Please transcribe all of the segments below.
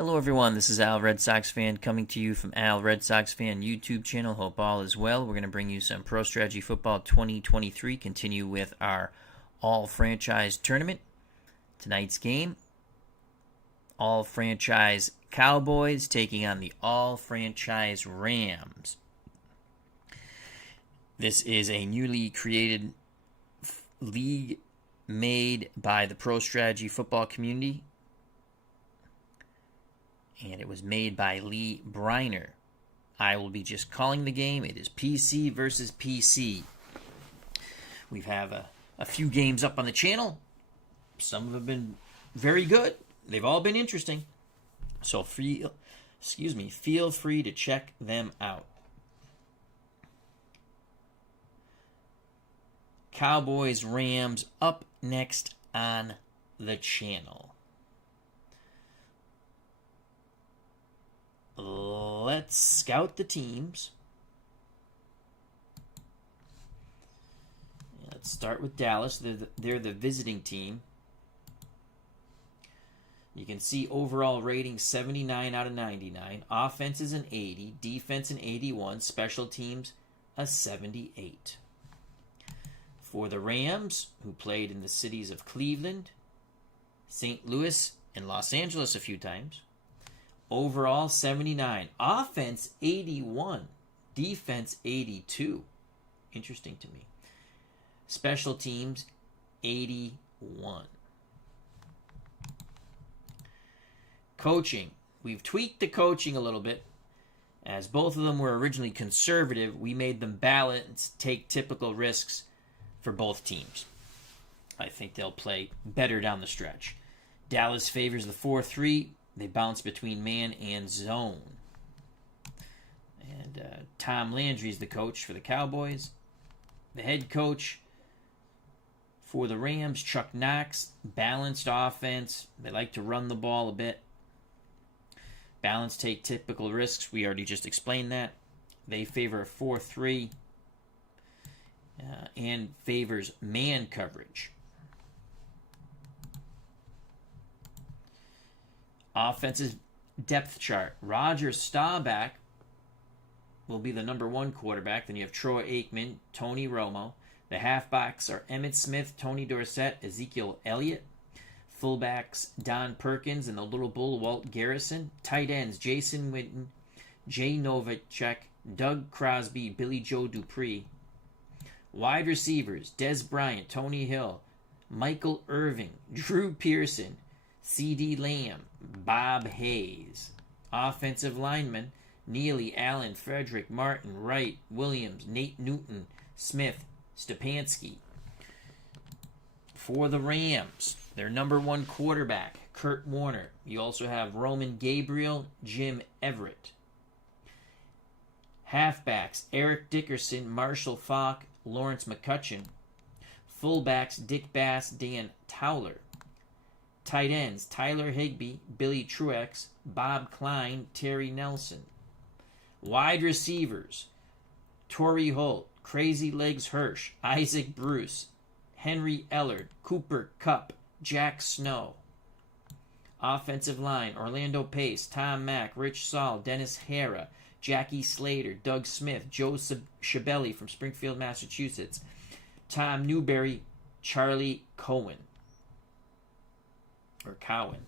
Hello everyone, this is Al Red Sox Fan coming to you from Al Red Sox Fan YouTube channel. Hope all is well. We're going to bring you some Pro Strategy Football 2023. Continue with our all-franchise tournament. Tonight's game, all-franchise Cowboys taking on the all-franchise Rams. This is a newly created league made by the Pro Strategy Football community. And it was made by Lee Briner. I will be just calling the game. It is PC versus PC. We have a few games up on the channel. Some of them have been very good. They've all been interesting. So feel free to check them out. Cowboys Rams up next on the channel. Let's scout the teams. Let's start with Dallas. They're the visiting team. You can see overall rating 79 out of 99. Offense is an 80. Defense an 81. Special teams a 78. For the Rams, who played in the cities of Cleveland, St. Louis, and Los Angeles a few times. Overall, 79. Offense, 81. Defense, 82. Interesting to me. Special teams, 81. Coaching. We've tweaked the coaching a little bit. As both of them were originally conservative, we made them balance, take typical risks for both teams. I think they'll play better down the stretch. Dallas favors the 4-3. They bounce between man and zone. And Tom Landry is the coach for the Cowboys. The head coach for the Rams, Chuck Knox. Balanced offense. They like to run the ball a bit. Balance, take typical risks. We already just explained that. They favor a 4-3 and favors man coverage. Offensive depth chart. Roger Staubach will be the number one quarterback. Then you have Troy Aikman, Tony Romo. The halfbacks are Emmitt Smith, Tony Dorsett, Ezekiel Elliott. Fullbacks Don Perkins and the Little Bull Walt Garrison. Tight ends Jason Witten, Jay Novacek, Doug Crosby, Billy Joe Dupree. Wide receivers Des Bryant, Tony Hill, Michael Irving, Drew Pearson, C.D. Lamb, Bob Hayes. Offensive linemen, Neely, Allen, Frederick, Martin, Wright, Williams, Nate Newton, Smith, Stepanski. For the Rams, their number one quarterback, Kurt Warner. You also have Roman Gabriel, Jim Everett. Halfbacks, Eric Dickerson, Marshall Faulk, Lawrence McCutcheon. Fullbacks, Dick Bass, Dan Towler. Tight ends, Tyler Higbee, Billy Truex, Bob Klein, Terry Nelson. Wide receivers, Torrey Holt, Crazy Legs Hirsch, Isaac Bruce, Henry Ellard, Cooper Kupp, Jack Snow. Offensive line, Orlando Pace, Tom Mack, Rich Saul, Dennis Hara, Jackie Slater, Doug Smith, Joe Schiavelli from Springfield, Massachusetts, Tom Newberry, Charlie Cowan. Or Cowan.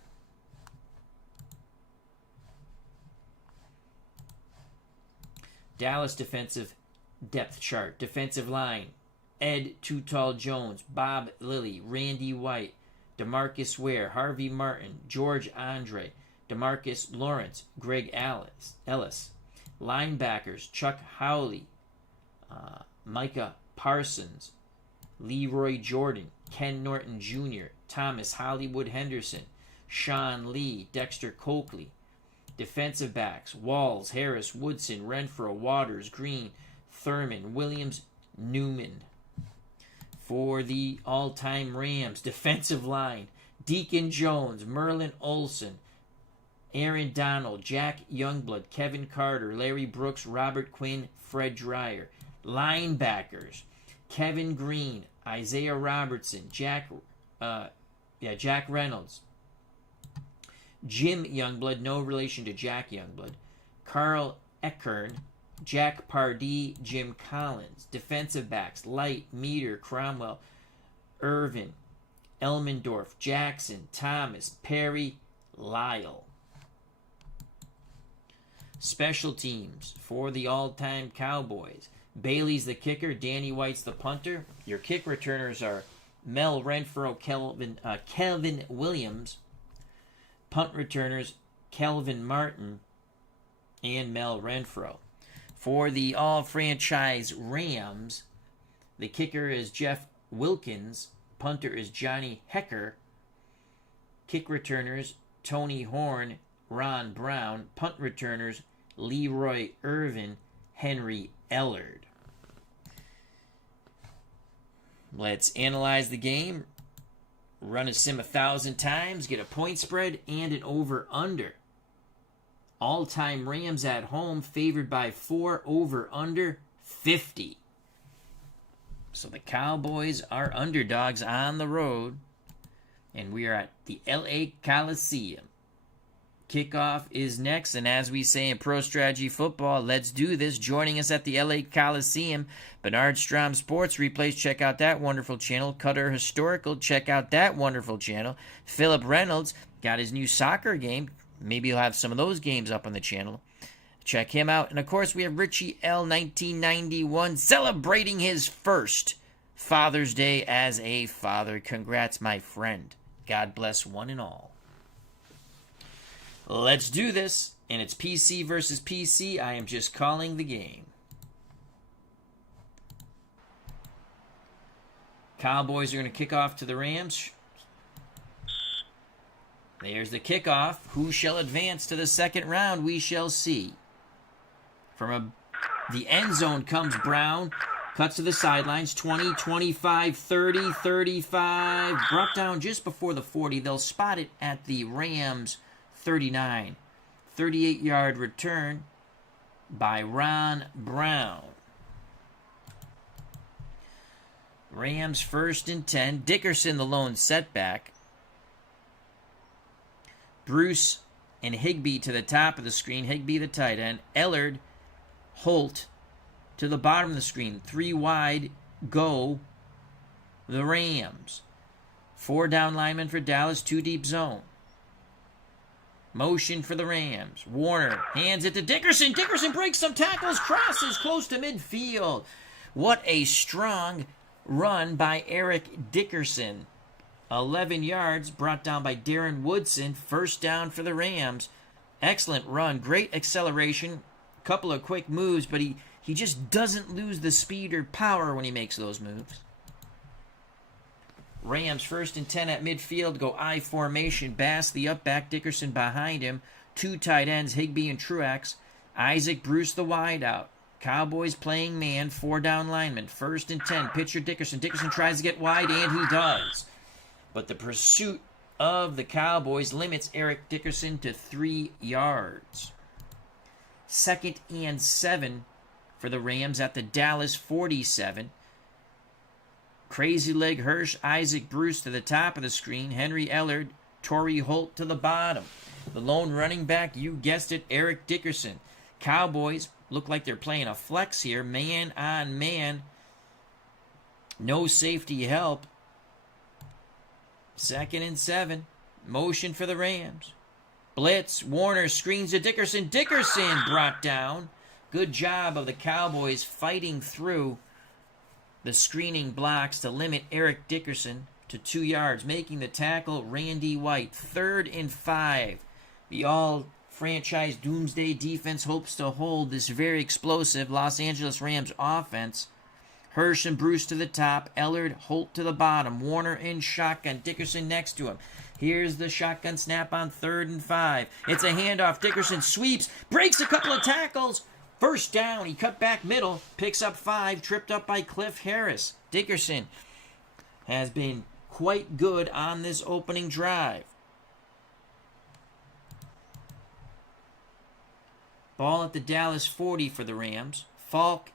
Dallas defensive depth chart. Defensive line, Ed Too Tall Jones, Bob Lilly, Randy White, DeMarcus Ware, Harvey Martin, George Andre, DeMarcus Lawrence, Greg Ellis. Linebackers, Chuck Howley, Micah Parsons, Leroy Jordan, Ken Norton Jr., Thomas Hollywood Henderson, Sean Lee, Dexter Coakley. Defensive backs, Walls, Harris, Woodson, Renfro, Waters, Green, Thurman, Williams, Newman. For the all-time Rams, defensive line, Deacon Jones, Merlin Olsen, Aaron Donald, Jack Youngblood, Kevin Carter, Larry Brooks, Robert Quinn, Fred Dreyer. Linebackers, Kevin Green, Isaiah Robertson, Jack Reynolds, Jim Youngblood, no relation to Jack Youngblood. Carl Eckern, Jack Pardee, Jim Collins. Defensive backs, Light, Meter, Cromwell, Irvin, Elmendorf, Jackson, Thomas, Perry, Lyle. Special teams for the all-time Cowboys. Bailey's the kicker, Danny White's the punter. Your kick returners are Mel Renfro, Kelvin Williams. Punt returners, Kelvin Martin and Mel Renfro. For the all-franchise Rams, the kicker is Jeff Wilkins. Punter is Johnny Hecker. Kick returners, Tony Horn, Ron Brown. Punt returners, Leroy Irvin, Henry Ellard. Let's analyze the game. Run a sim 1,000 times, get a point spread and an over-under. All-time Rams at home favored by 4, over-under 50. So the Cowboys are underdogs on the road, and we are at the LA Coliseum. Kickoff is next, and as we say in Pro Strategy Football, let's do this. Joining us at the LA Coliseum, Bernard Strom Sports Replays, check out that wonderful channel. Cutter Historical, check out that wonderful channel. Philip Reynolds got his new soccer game. Maybe he'll have some of those games up on the channel. Check him out. And of course, we have Richie L. 1991 celebrating his first Father's Day as a father. Congrats, my friend. God bless one and all. Let's do this, and it's PC versus PC. I am just calling the game. Cowboys are going to kick off to the Rams. There's the kickoff. Who shall advance to the second round? We shall see. From the end zone comes Brown. Cuts to the sidelines. 20, 25, 30, 35. Brought down just before the 40. They'll spot it at the Rams' 39. 38-yard return by Ron Brown. Rams 1st and 10. Dickerson the lone setback. Bruce and Higbee to the top of the screen. Higbee the tight end. Ellard, Holt to the bottom of the screen. 3 wide. Go the Rams. 4 down linemen for Dallas. 2 deep zone. Motion for the Rams. Warner hands it to Dickerson. Dickerson breaks some tackles, crosses close to midfield. What a strong run by Eric Dickerson. 11 yards brought down by Darren Woodson. First down for the Rams. Excellent run. Great acceleration. Couple of quick moves, but he just doesn't lose the speed or power when he makes those moves. Rams 1st and 10 at midfield, go I formation. Bass the up back, Dickerson behind him. 2 tight ends, Higbee and Truex. Isaac Bruce the wide out. Cowboys playing man, 4 down linemen. 1st and 10, pitcher Dickerson. Dickerson tries to get wide, and he does. But the pursuit of the Cowboys limits Eric Dickerson to 3 yards. 2nd and 7 for the Rams at the Dallas 47. Crazy Leg Hirsch, Isaac Bruce to the top of the screen. Henry Ellard, Torrey Holt to the bottom. The lone running back, you guessed it, Eric Dickerson. Cowboys look like they're playing a flex here. Man on man. No safety help. 2nd and 7. Motion for the Rams. Blitz. Warner screens to Dickerson. Dickerson brought down. Good job of the Cowboys fighting through the screening blocks to limit Eric Dickerson to 2 yards, making the tackle Randy White. 3rd and 5. The all-franchise doomsday defense hopes to hold this very explosive Los Angeles Rams offense. Hirsch and Bruce to the top, Ellard, Holt to the bottom, Warner in shotgun, Dickerson next to him. Here's the shotgun snap on 3rd and 5. It's a handoff. Dickerson sweeps, breaks a couple of tackles. First down, he cut back middle, picks up 5, tripped up by Cliff Harris. Dickerson has been quite good on this opening drive. Ball at the Dallas 40 for the Rams. Falk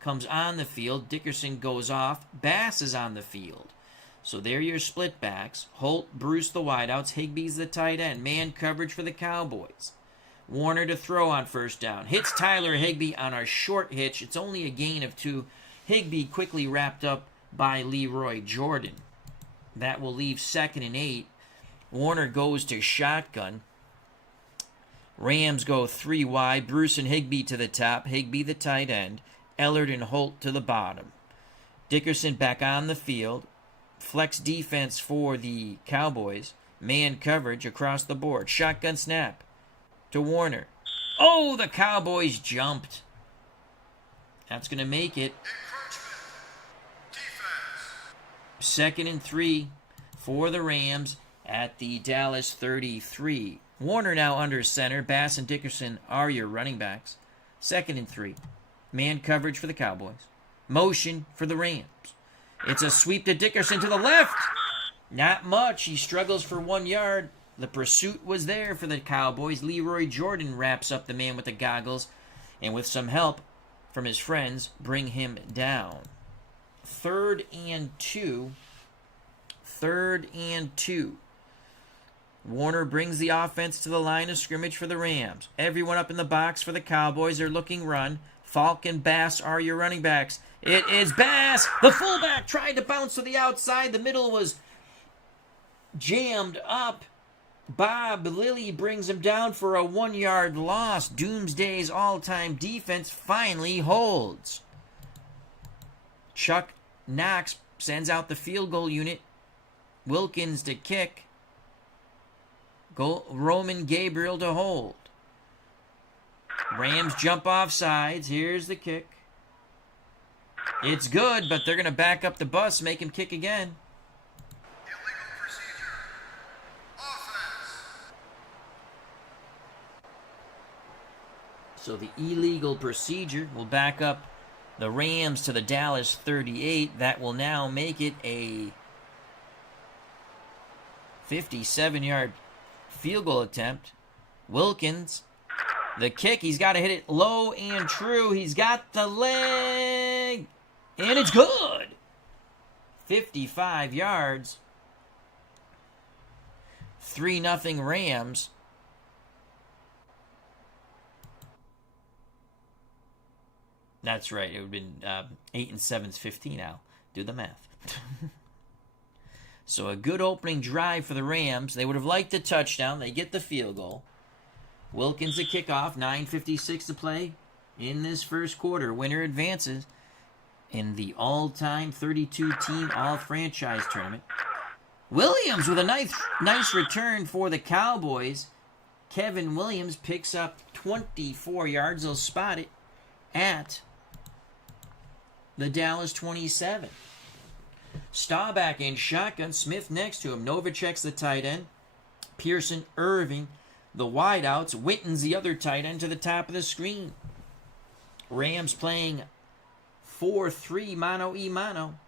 comes on the field. Dickerson goes off. Bass is on the field. So they're your split backs. Holt, Bruce the wideouts. Higbee's the tight end. Man coverage for the Cowboys. Warner to throw on first down. Hits Tyler Higbee on a short hitch. It's only a gain of 2. Higbee quickly wrapped up by Leroy Jordan. That will leave 2nd and 8. Warner goes to shotgun. Rams go 3 wide. Bruce and Higbee to the top. Higbee the tight end. Ellard and Holt to the bottom. Dickerson back on the field. Flex defense for the Cowboys. Man coverage across the board. Shotgun snap to Warner. Oh, the Cowboys jumped. That's going to make it 2nd and 3 for the Rams at the Dallas 33. Warner now under center. Bass and Dickerson are your running backs. 2nd and 3. Man coverage for the Cowboys. Motion for the Rams. It's a sweep to Dickerson to the left. Not much. He struggles for 1 yard. The pursuit was there for the Cowboys. Leroy Jordan wraps up the man with the goggles, and with some help from his friends, bring him down. 3rd and 2. 3rd and 2. Warner brings the offense to the line of scrimmage for the Rams. Everyone up in the box for the Cowboys. They're looking run. Falk and Bass are your running backs. It is Bass. The fullback tried to bounce to the outside. The middle was jammed up. Bob Lilly brings him down for a 1 yard loss. Doomsday's all-time defense finally holds. Chuck Knox sends out the field goal unit. Wilkins to kick. Roman Gabriel to hold. Rams jump off sides. Here's the kick. It's good, but they're going to back up the bus, make him kick again. Illegal procedure. Offense. So the illegal procedure will back up the Rams to the Dallas 38. That will now make it a 57-yard field goal attempt. Wilkins, the kick, he's got to hit it low and true. He's got the leg, and it's good. 55 yards. 3-0 Rams. That's right. It would have been 8 and 7's 15 now. Do the math. So a good opening drive for the Rams. They would have liked a touchdown. They get the field goal. Wilkins the kickoff. 9:56 to play in this first quarter. Winner advances in the all-time 32-team all-franchise tournament. Williams with a nice return for the Cowboys. Kevin Williams picks up 24 yards. They'll spot it at the Dallas 27. Staubach in shotgun. Smith next to him. Novacek's the tight end. Pearson, Irving, the wideouts. Witten's the other tight end to the top of the screen. Rams playing 4-3 mano-y-mano.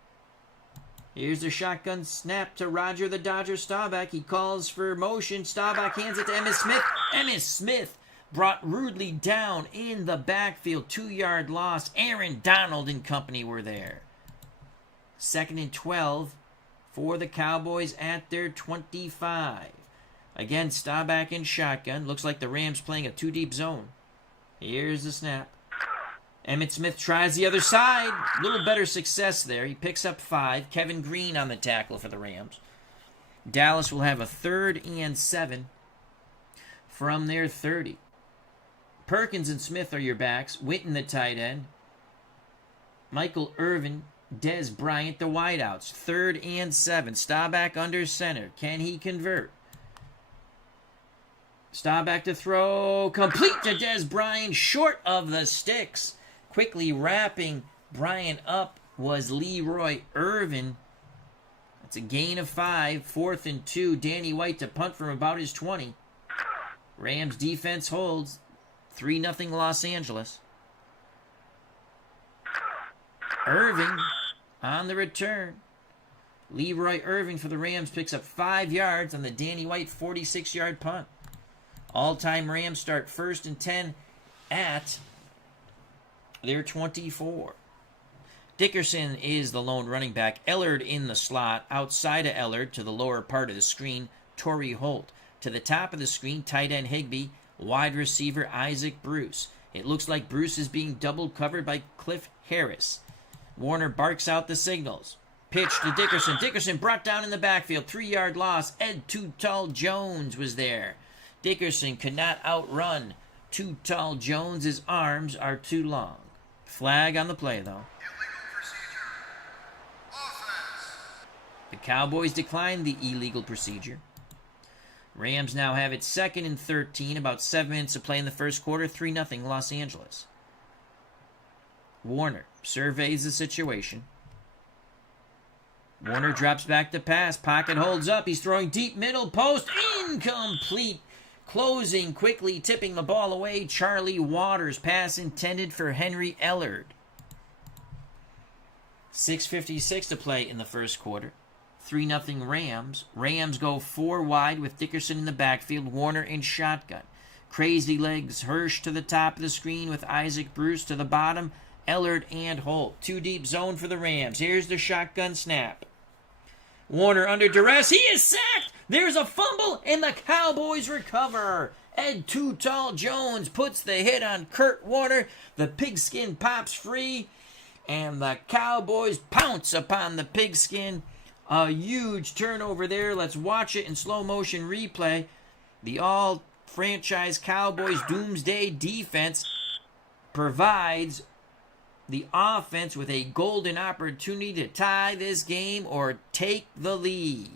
Here's the shotgun snap to Roger the Dodger Staubach. He calls for motion. Staubach hands it to Emmitt Smith. Emmitt Smith brought rudely down in the backfield. 2-yard loss. Aaron Donald and company were there. 2nd and 12 for the Cowboys at their 25. Again, Staubach in shotgun. Looks like the Rams playing a 2-deep zone. Here's the snap. Emmitt Smith tries the other side. A little better success there. He picks up 5. Kevin Green on the tackle for the Rams. Dallas will have a 3rd and 7 from their 30. Perkins and Smith are your backs. Witten the tight end. Michael Irvin, Dez Bryant the wideouts. 3rd and 7. Staubach under center. Can he convert? Staubach to throw. Complete to Dez Bryant. Short of the sticks. Quickly wrapping Bryant up was Leroy Irvin. That's a gain of 5. 4th and 2. Danny White to punt from about his 20. Rams defense holds. 3-0 Los Angeles. Irving on the return. Leroy Irving for the Rams picks up 5 yards on the Danny White 46-yard punt. All-time Rams start 1st and 10 at their 24. Dickerson is the lone running back. Ellard in the slot. Outside of Ellard to the lower part of the screen, Torrey Holt. To the top of the screen, tight end Higbee. Wide receiver Isaac Bruce. It looks like Bruce is being double covered by Cliff Harris. Warner barks out the signals. Pitch to Dickerson. Dickerson brought down in the backfield. 3-yard loss. Ed Too Tall Jones was there. Dickerson could not outrun Too Tall Jones. His arms are too long. Flag on the play, though. Illegal procedure. Offense. The Cowboys declined the illegal procedure. Rams now have it 2nd and 13. About 7 minutes to play in the first quarter. 3-0 Los Angeles. Warner surveys the situation. Warner drops back to pass. Pocket holds up. He's throwing deep middle post. Incomplete. Closing quickly, tipping the ball away. Charlie Waters. Pass intended for Henry Ellard. 6:56 to play in the first quarter. 3-0 Rams. Rams go 4 wide with Dickerson in the backfield. Warner in shotgun. Crazy legs. Hirsch to the top of the screen with Isaac Bruce to the bottom. Ellard and Holt. 2 deep zone for the Rams. Here's the shotgun snap. Warner under duress. He is sacked. There's a fumble, and the Cowboys recover. Ed Too Tall Jones puts the hit on Kurt Warner. The pigskin pops free, and the Cowboys pounce upon the pigskin. A huge turnover there. Let's watch it in slow motion replay. The all-franchise Cowboys doomsday defense provides the offense with a golden opportunity to tie this game or take the lead.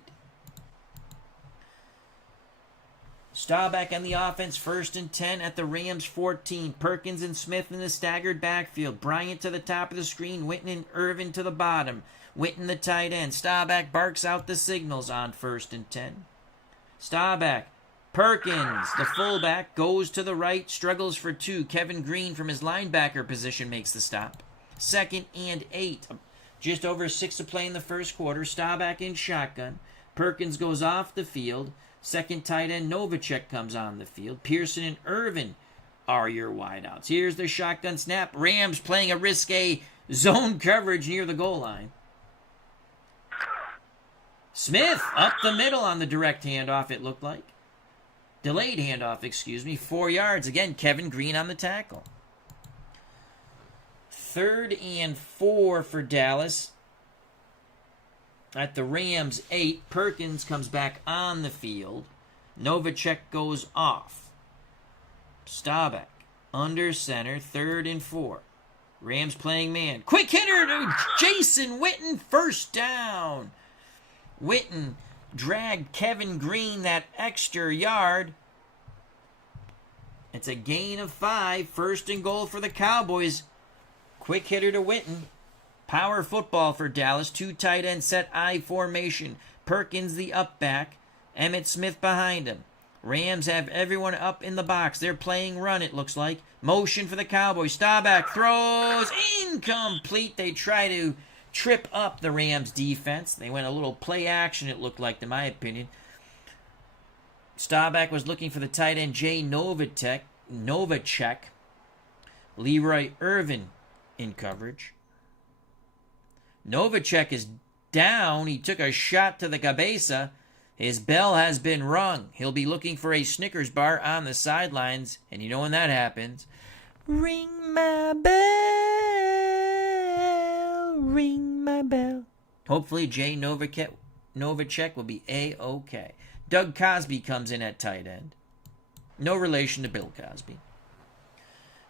Staubach on the offense, 1st and 10 at the Rams 14. Perkins and Smith in the staggered backfield. Bryant to the top of the screen. Witten and Irvin to the bottom. Witten the tight end. Staubach barks out the signals on 1st and 10. Staubach. Perkins, the fullback, goes to the right, struggles for 2. Kevin Green from his linebacker position makes the stop. 2nd and 8. Just over 6 to play in the first quarter. Staubach in shotgun. Perkins goes off the field. 2nd tight end Novacek comes on the field. Pearson and Irvin are your wideouts. Here's the shotgun snap. Rams playing a risque zone coverage near the goal line. Smith up the middle on the direct handoff, it looked like. Delayed handoff, 4 yards. Again, Kevin Green on the tackle. 3rd and 4 for Dallas. At the Rams 8, Perkins comes back on the field. Novacek goes off. Staubach under center, 3rd and 4. Rams playing man. Quick hitter to Jason Witten, 1st down. Witten dragged Kevin Green that extra yard. It's a gain of 5. 1st and goal for the Cowboys. Quick hitter to Witten. Power football for Dallas. 2 tight end set I formation. Perkins the up back. Emmitt Smith behind him. Rams have everyone up in the box. They're playing run, it looks like. Motion for the Cowboys. Staubach throws. Incomplete. They try to trip up the Rams defense. They went a little play action, it looked like, in my opinion. Staubach was looking for the tight end Jay Novacek. Leroy Irvin in coverage. Novacek is down. He took a shot to the cabeza. His bell has been rung. He'll be looking for a Snickers bar on the sidelines. And you know when that happens. Ring my bell. Ring my bell. Hopefully Jay Novacek will be A-OK. Doug Cosby comes in at tight end. No relation to Bill Cosby.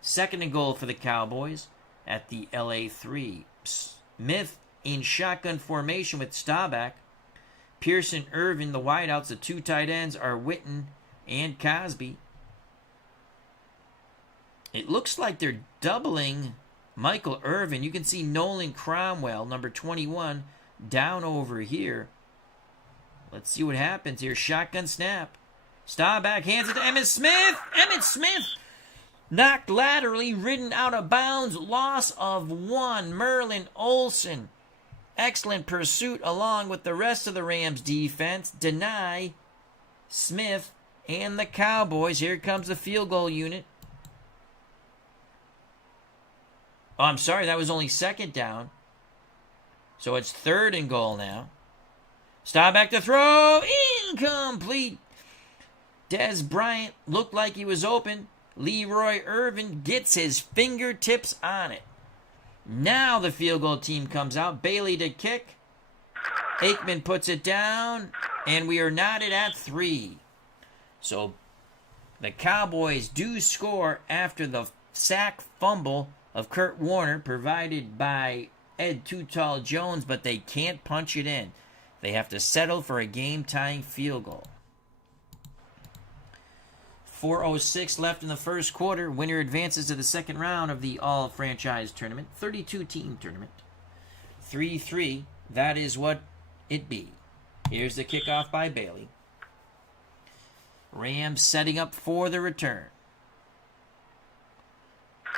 2nd and goal for the Cowboys at the LA 3. Smith in shotgun formation with Staubach. Pearson, Irvin, the wideouts, the 2 tight ends are Witten and Cosby. It looks like they're doubling Michael Irvin. You can see Nolan Cromwell, number 21, down over here. Let's see what happens here. Shotgun snap. Staubach hands it to Emmitt Smith. Emmitt Smith knocked laterally, ridden out of bounds. Loss of 1. Merlin Olsen. Excellent pursuit along with the rest of the Rams defense. Deny Smith and the Cowboys. Here comes the field goal unit. Oh, I'm sorry, that was only 2nd down. So it's 3rd and goal now. Stop back to throw. Incomplete. Des Bryant looked like he was open. Leroy Irvin gets his fingertips on it. Now the field goal team comes out. Bailey to kick. Aikman puts it down. And we are knotted at 3. So the Cowboys do score after the sack fumble of Kurt Warner provided by Ed Too Tall Jones, but they can't punch it in. They have to settle for a game-tying field goal. 4:06 left in the first quarter. Winner advances to the second round of the All-Franchise Tournament. 32-team tournament. 3-3. That is what it be. Here's the kickoff by Bailey. Rams setting up for the return.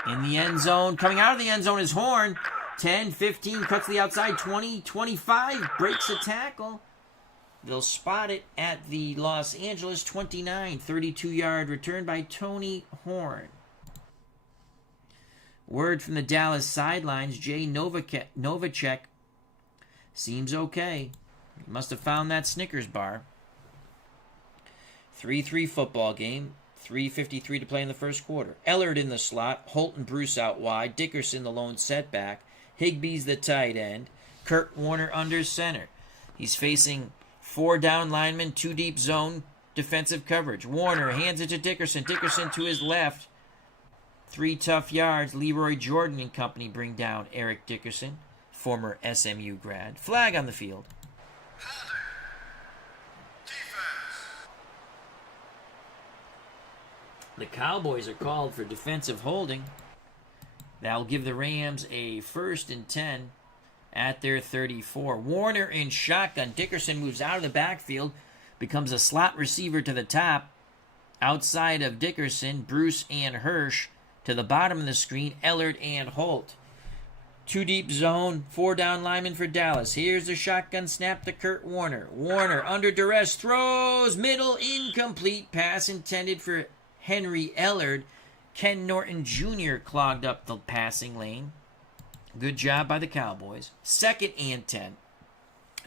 In the end zone. Coming out of the end zone is Horn. 10, 15, cuts to the outside. 20, 25, breaks a tackle. They'll spot it at the Los Angeles 29. 32-yard return by Tony Horn. Word from the Dallas sidelines, Jay Novacek seems okay. He must have found that Snickers bar. 3-3 football game. 3:53 to play in the first quarter. Ellard in the slot. Holt and Bruce out wide. Dickerson the lone setback. Higbee's the tight end. Kurt Warner under center. He's facing 4 down linemen, 2 deep zone defensive coverage. Warner hands it to Dickerson. Dickerson to his left. 3 tough yards. Leroy Jordan and company bring down Eric Dickerson, former SMU grad. Flag on the field. Holding. Defense. The Cowboys are called for defensive holding. That'll give the Rams a 1st and 10 at their 34. Warner in shotgun. Dickerson moves out of the backfield, becomes a slot receiver to the top. Outside of Dickerson, Bruce and Hirsch. To the bottom of the screen, Ellard and Holt. 2 deep zone, 4 down linemen for Dallas. Here's the shotgun snap to Kurt Warner. Warner under duress throws. Middle incomplete. Pass intended for Henry Ellard. Ken Norton Jr. clogged up the passing lane. Good job by the Cowboys. 2nd and 10.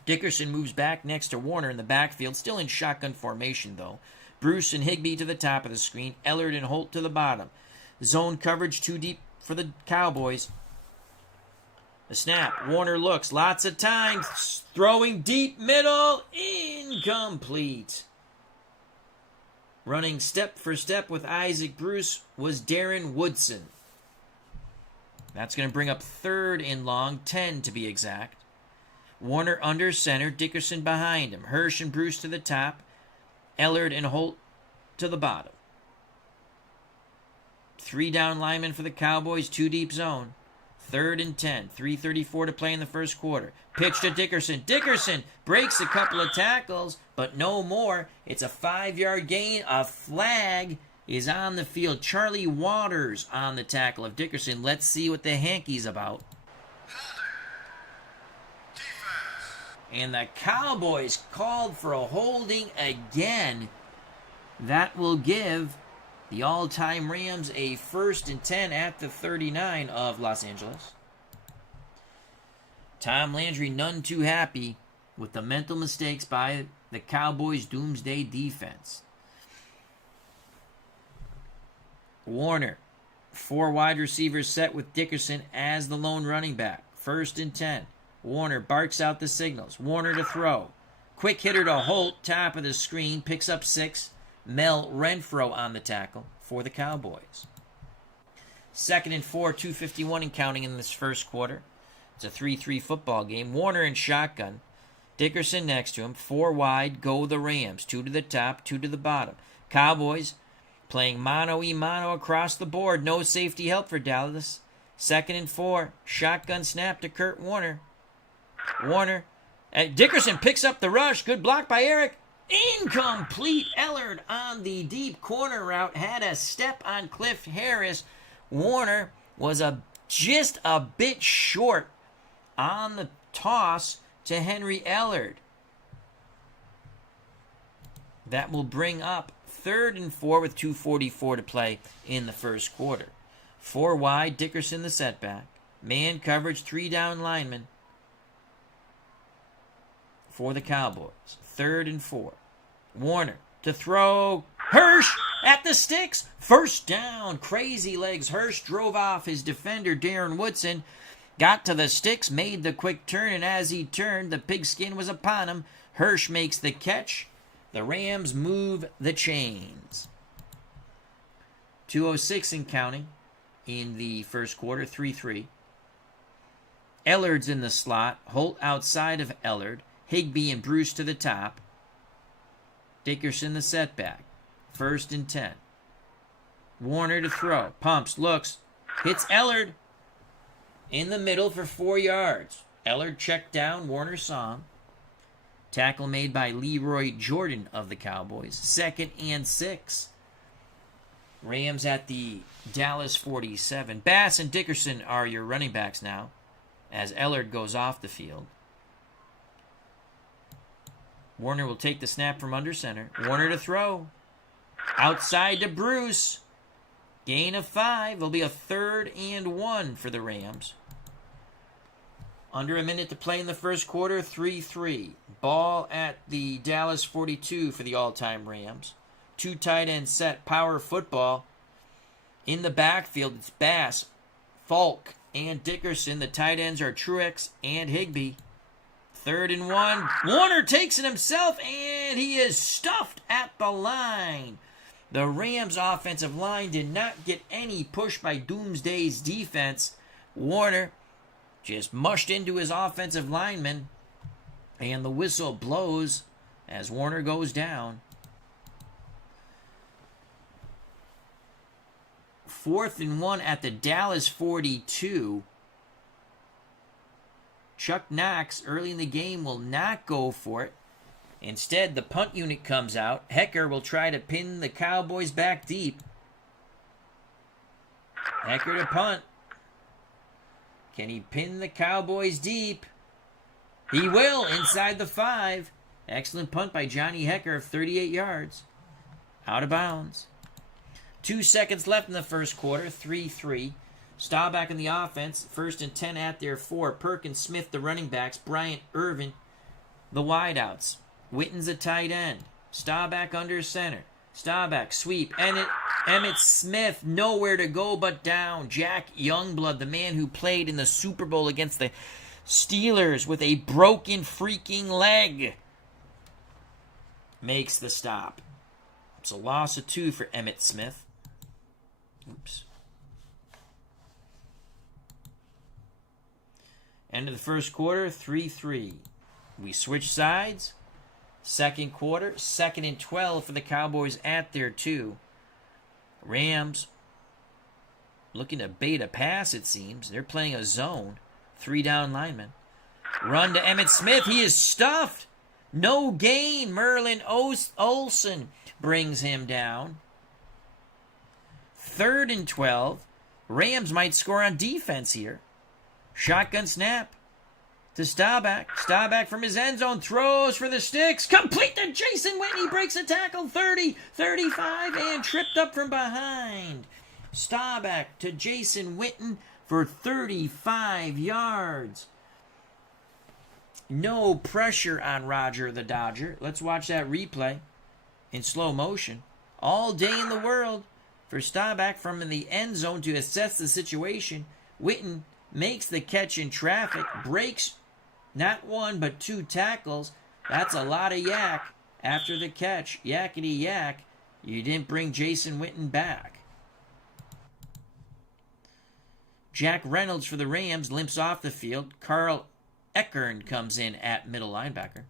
Dickerson moves back next to Warner in the backfield. Still in shotgun formation, though. Bruce and Higbee to the top of the screen. Ellard and Holt to the bottom. Zone coverage 2 deep for the Cowboys. The snap. Warner looks. Lots of time. Throwing deep middle. Incomplete. Running step for step with Isaac Bruce was Darren Woodson. That's going to bring up 3rd and long, 10 to be exact. Warner under center, Dickerson behind him. Hirsch and Bruce to the top. Ellard and Holt to the bottom. 3 down linemen for the Cowboys, 2 deep zone. 3rd and 10, 3:34 to play in the first quarter. Pitch to Dickerson. Dickerson breaks a couple of tackles, but no more. It's a 5-yard gain. A flag is on the field. Charlie Waters on the tackle of Dickerson. Let's see what the hanky's about. Holding. Defense. And the Cowboys called for a holding again. That will give the all-time Rams a 1st and 10 at the 39 of Los Angeles. Tom Landry none too happy with the mental mistakes by the Cowboys' doomsday defense. Warner, 4 wide receivers set with Dickerson as the lone running back. 1st and 10. Warner barks out the signals. Warner to throw. Quick hitter to Holt, top of the screen, picks up 6. Mel Renfro on the tackle for the Cowboys. 2nd and 4, 2:51 and counting in this first quarter. It's a 3-3 football game. Warner in shotgun. Dickerson next to him. 4 wide, go the Rams. 2 to the top, 2 to the bottom. Cowboys playing mano-a-mano across the board. No safety help for Dallas. 2nd and 4, shotgun snap to Kurt Warner. Warner. Dickerson picks up the rush. Good block by Eric. Incomplete. Ellard on the deep corner route had a step on Cliff Harris. Warner was just a bit short on the toss to Henry Ellard. That will bring up 3rd and 4 with 2:44 to play in the first quarter. 4 wide, Dickerson the setback. Man coverage, 3 down linemen. for the Cowboys. 3rd and 4. Warner to throw. Hirsch at the sticks. First down. Crazy legs. Hirsch drove off his defender, Darren Woodson. Got to the sticks, made the quick turn, and as he turned, the pigskin was upon him. Hirsch makes the catch. The Rams move the chains. 2:06 and counting in the first quarter, 3-3. Ellard's in the slot. Holt outside of Ellard. Higbee and Bruce to the top. Dickerson the setback. 1st and 10. Warner to throw. Pumps, looks, hits Ellard in the middle for 4 yards. Ellard checked down. Warner saw him. Tackle made by Leroy Jordan of the Cowboys. 2nd and 6. Rams at the Dallas 47. Bass and Dickerson are your running backs now, as Ellard goes off the field. Warner will take the snap from under center. Warner to throw. Outside to Bruce. Gain of 5. There'll be a 3rd and 1 for the Rams. Under a minute to play in the first quarter, 3-3. Ball at the Dallas 42 for the all-time Rams. 2 tight end set, power football. In the backfield, it's Bass, Falk, and Dickerson. The tight ends are Truex and Higbee. 3rd and 1. Warner takes it himself, and he is stuffed at the line. The Rams' offensive line did not get any push by Doomsday's defense. Warner just mushed into his offensive lineman, and the whistle blows as Warner goes down. 4th and 1 at the Dallas 42. Chuck Knox, early in the game, will not go for it. Instead, the punt unit comes out. Hecker will try to pin the Cowboys back deep. Hecker to punt. Can he pin the Cowboys deep? He will, inside the 5. Excellent punt by Johnny Hecker of 38 yards. Out of bounds. 2 seconds left in the first quarter, 3-3. Staubach in the offense, 1st and 10 at their 4. Perkins, Smith, the running backs. Bryant, Irvin, the wideouts. Witten's a tight end. Staubach under center. Staubach, sweep. Emmett Smith, nowhere to go but down. Jack Youngblood, the man who played in the Super Bowl against the Steelers with a broken freaking leg, makes the stop. It's a loss of 2 for Emmett Smith. Oops. End of the first quarter, 3-3. We switch sides. Second quarter, 2nd and 12 for the Cowboys at their 2. Rams looking to bait a pass, it seems. They're playing a zone. 3 down linemen. Run to Emmett Smith. He is stuffed. No gain. Merlin Olsen brings him down. 3rd and 12. Rams might score on defense here. Shotgun snap to Staubach. Staubach from his end zone throws for the sticks. Complete to Jason Whitney. Breaks a tackle. 30, 35, and tripped up from behind. Staubach to Jason Witten for 35 yards. No pressure on Roger the Dodger. Let's watch that replay in slow motion. All day in the world for Staubach from the end zone to assess the situation. Witten makes the catch in traffic, breaks not 1 but 2 tackles. That's a lot of yak after the catch. Yakety yak. You didn't bring Jason Witten back. Jack Reynolds for the Rams limps off the field. Carl Eckern comes in at middle linebacker.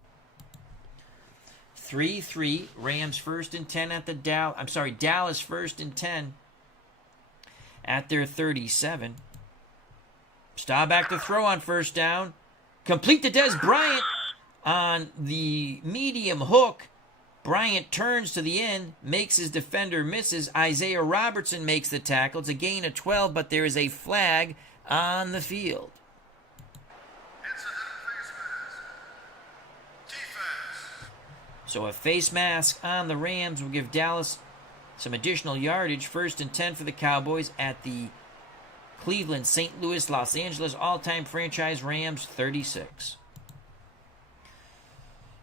3-3. Rams 1st and 10 at the Dallas 1st and 10 at their 37. Staubach to throw on 1st down. Complete to Des Bryant on the medium hook. Bryant turns to the end, makes his defender, misses. Isaiah Robertson makes the tackle. It's a gain of 12, but there is a flag on the field. So a face mask on the Rams will give Dallas some additional yardage. 1st and 10 for the Cowboys at the Cleveland, St. Louis, Los Angeles all-time franchise Rams 36.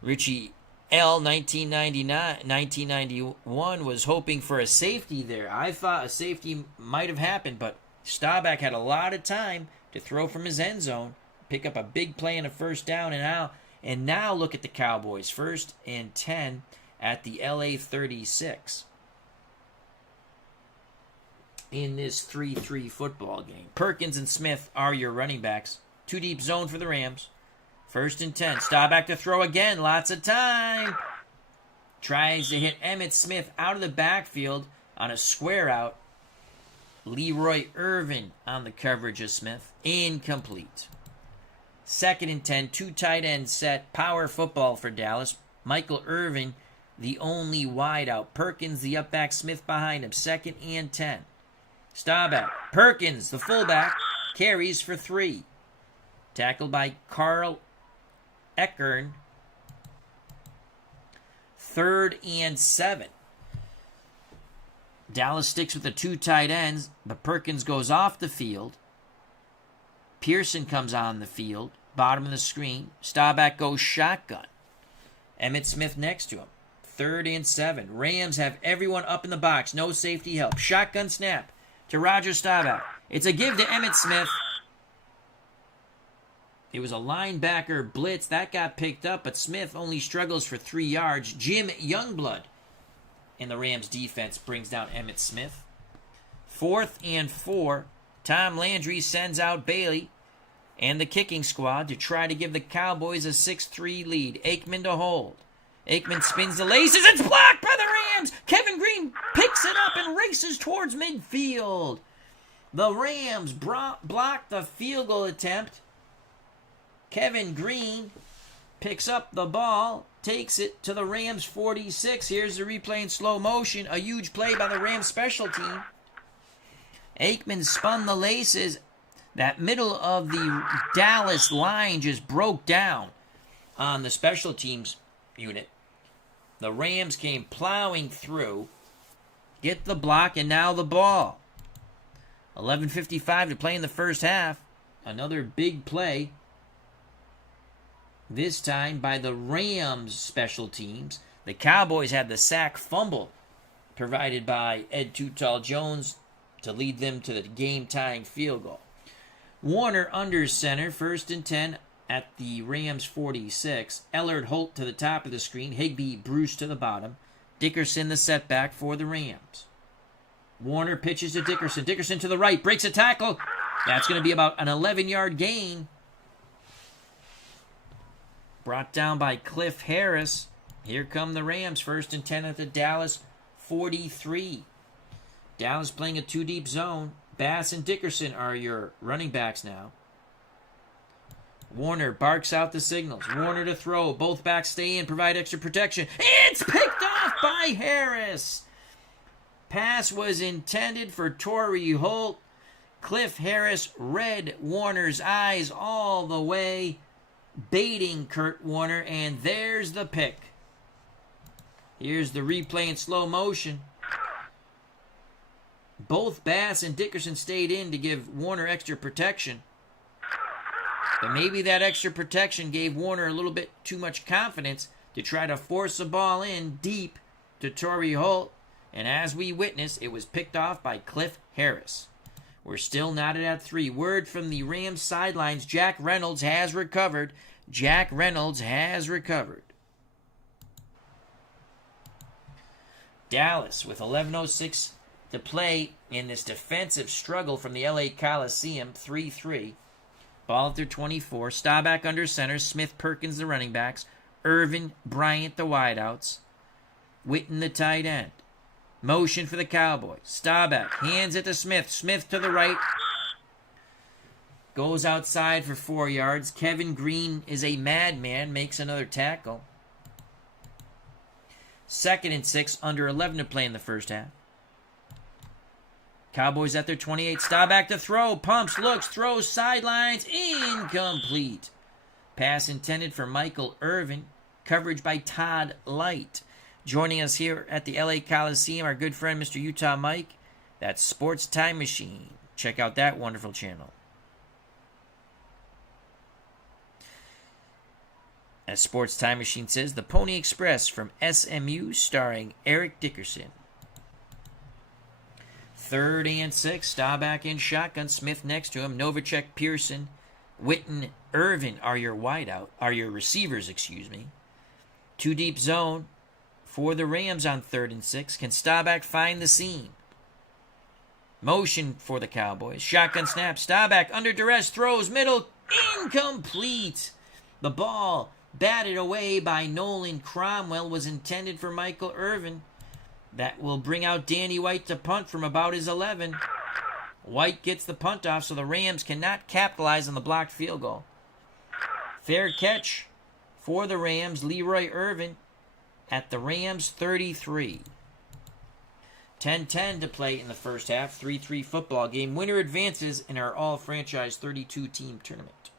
Richie L. 1991 was hoping for a safety there. I thought a safety might have happened, but Staubach had a lot of time to throw from his end zone, pick up a big play and a first down, and now look at the Cowboys. 1st and 10 at the LA 36 in this 3-3 football game. Perkins and Smith are your running backs. 2 deep zone for the Rams. 1st and 10. Staubach to throw again. Lots of time. Tries to hit Emmitt Smith out of the backfield on a square out. Leroy Irvin on the coverage of Smith. Incomplete. 2nd and 10. 2 tight end set. Power football for Dallas. Michael Irvin, the only wide out. Perkins, the up back. Smith behind him. 2nd and 10. Staubach. Perkins, the fullback, carries for 3. Tackled by Carl Eckern. 3rd and 7. Dallas sticks with the 2 tight ends, but Perkins goes off the field. Pearson comes on the field, bottom of the screen. Staubach goes shotgun. Emmitt Smith next to him. 3rd and 7. Rams have everyone up in the box. No safety help. Shotgun snap to Roger Staubach. It's a give to Emmitt Smith. It was a linebacker blitz. That got picked up, but Smith only struggles for 3 yards. Jim Youngblood in the Rams defense brings down Emmitt Smith. 4th and 4. Tom Landry sends out Bailey and the kicking squad to try to give the Cowboys a 6-3 lead. Aikman to hold. Aikman spins the laces. It's blocked by the Rams. Kevin Green picks it up and races towards midfield. The Rams block the field goal attempt. Kevin Green picks up the ball, takes it to the Rams 46. Here's the replay in slow motion. A huge play by the Rams special team. Aikman spun the laces. That middle of the Dallas line just broke down on the special teams unit. The Rams came plowing through, get the block, and now the ball. 11:55 to play in the first half. Another big play, this time by the Rams special teams. The Cowboys had the sack fumble provided by Ed Too Tall Jones to lead them to the game-tying field goal. Warner under center, 1st and 10 at the Rams 46. Ellard Holt to the top of the screen. Higbee Bruce to the bottom. Dickerson the setback for the Rams. Warner pitches to Dickerson. Dickerson to the right. Breaks a tackle. That's going to be about an 11-yard gain. Brought down by Cliff Harris. Here come the Rams. 1st and 10 at the Dallas 43. Dallas playing a 2-deep zone. Bass and Dickerson are your running backs now. Warner barks out the signals. Warner to throw. Both backs stay in, provide extra protection. It's picked off by Harris. Pass was intended for Torrey Holt. Cliff Harris read Warner's eyes all the way, baiting Kurt Warner, and there's the pick. Here's the replay in slow motion. Both Bass and Dickerson stayed in to give Warner extra protection. But maybe that extra protection gave Warner a little bit too much confidence to try to force the ball in deep to Torrey Holt. And as we witnessed, it was picked off by Cliff Harris. We're still knotted at 3. Word from the Rams sidelines, Jack Reynolds has recovered. Jack Reynolds has recovered. Dallas with 11:06 to play in this defensive struggle from the LA Coliseum, 3-3. Ball at their 24. Staubach under center. Smith, Perkins the running backs. Irvin, Bryant the wideouts. Witten the tight end. Motion for the Cowboys. Staubach hands it to Smith. Smith to the right. Goes outside for 4 yards. Kevin Green is a madman. Makes another tackle. 2nd and 6. Under 11 to play in the first half. Cowboys at their 28. Staubach to throw. Pumps, looks, throws, sidelines. Incomplete. Pass intended for Michael Irvin. Coverage by Todd Light. Joining us here at the LA Coliseum, our good friend Mr. Utah Mike. That's Sports Time Machine. Check out that wonderful channel. As Sports Time Machine says, The Pony Express from SMU starring Eric Dickerson. 3rd and 6. Staubach in shotgun. Smith next to him. Novacek, Pearson, Witten, Irvin are your receivers, excuse me. 2 deep zone for the Rams on 3rd and 6. Can Staubach find the seam? Motion for the Cowboys. Shotgun snap. Staubach under duress. Throws middle. Incomplete. The ball batted away by Nolan Cromwell was intended for Michael Irvin. That will bring out Danny White to punt from about his 11. White gets the punt off, so the Rams cannot capitalize on the blocked field goal. Fair catch for the Rams. Leroy Irvin at the Rams 33. 10-10 to play in the first half. 3-3 football game. Winner advances in our all-franchise 32-team tournament.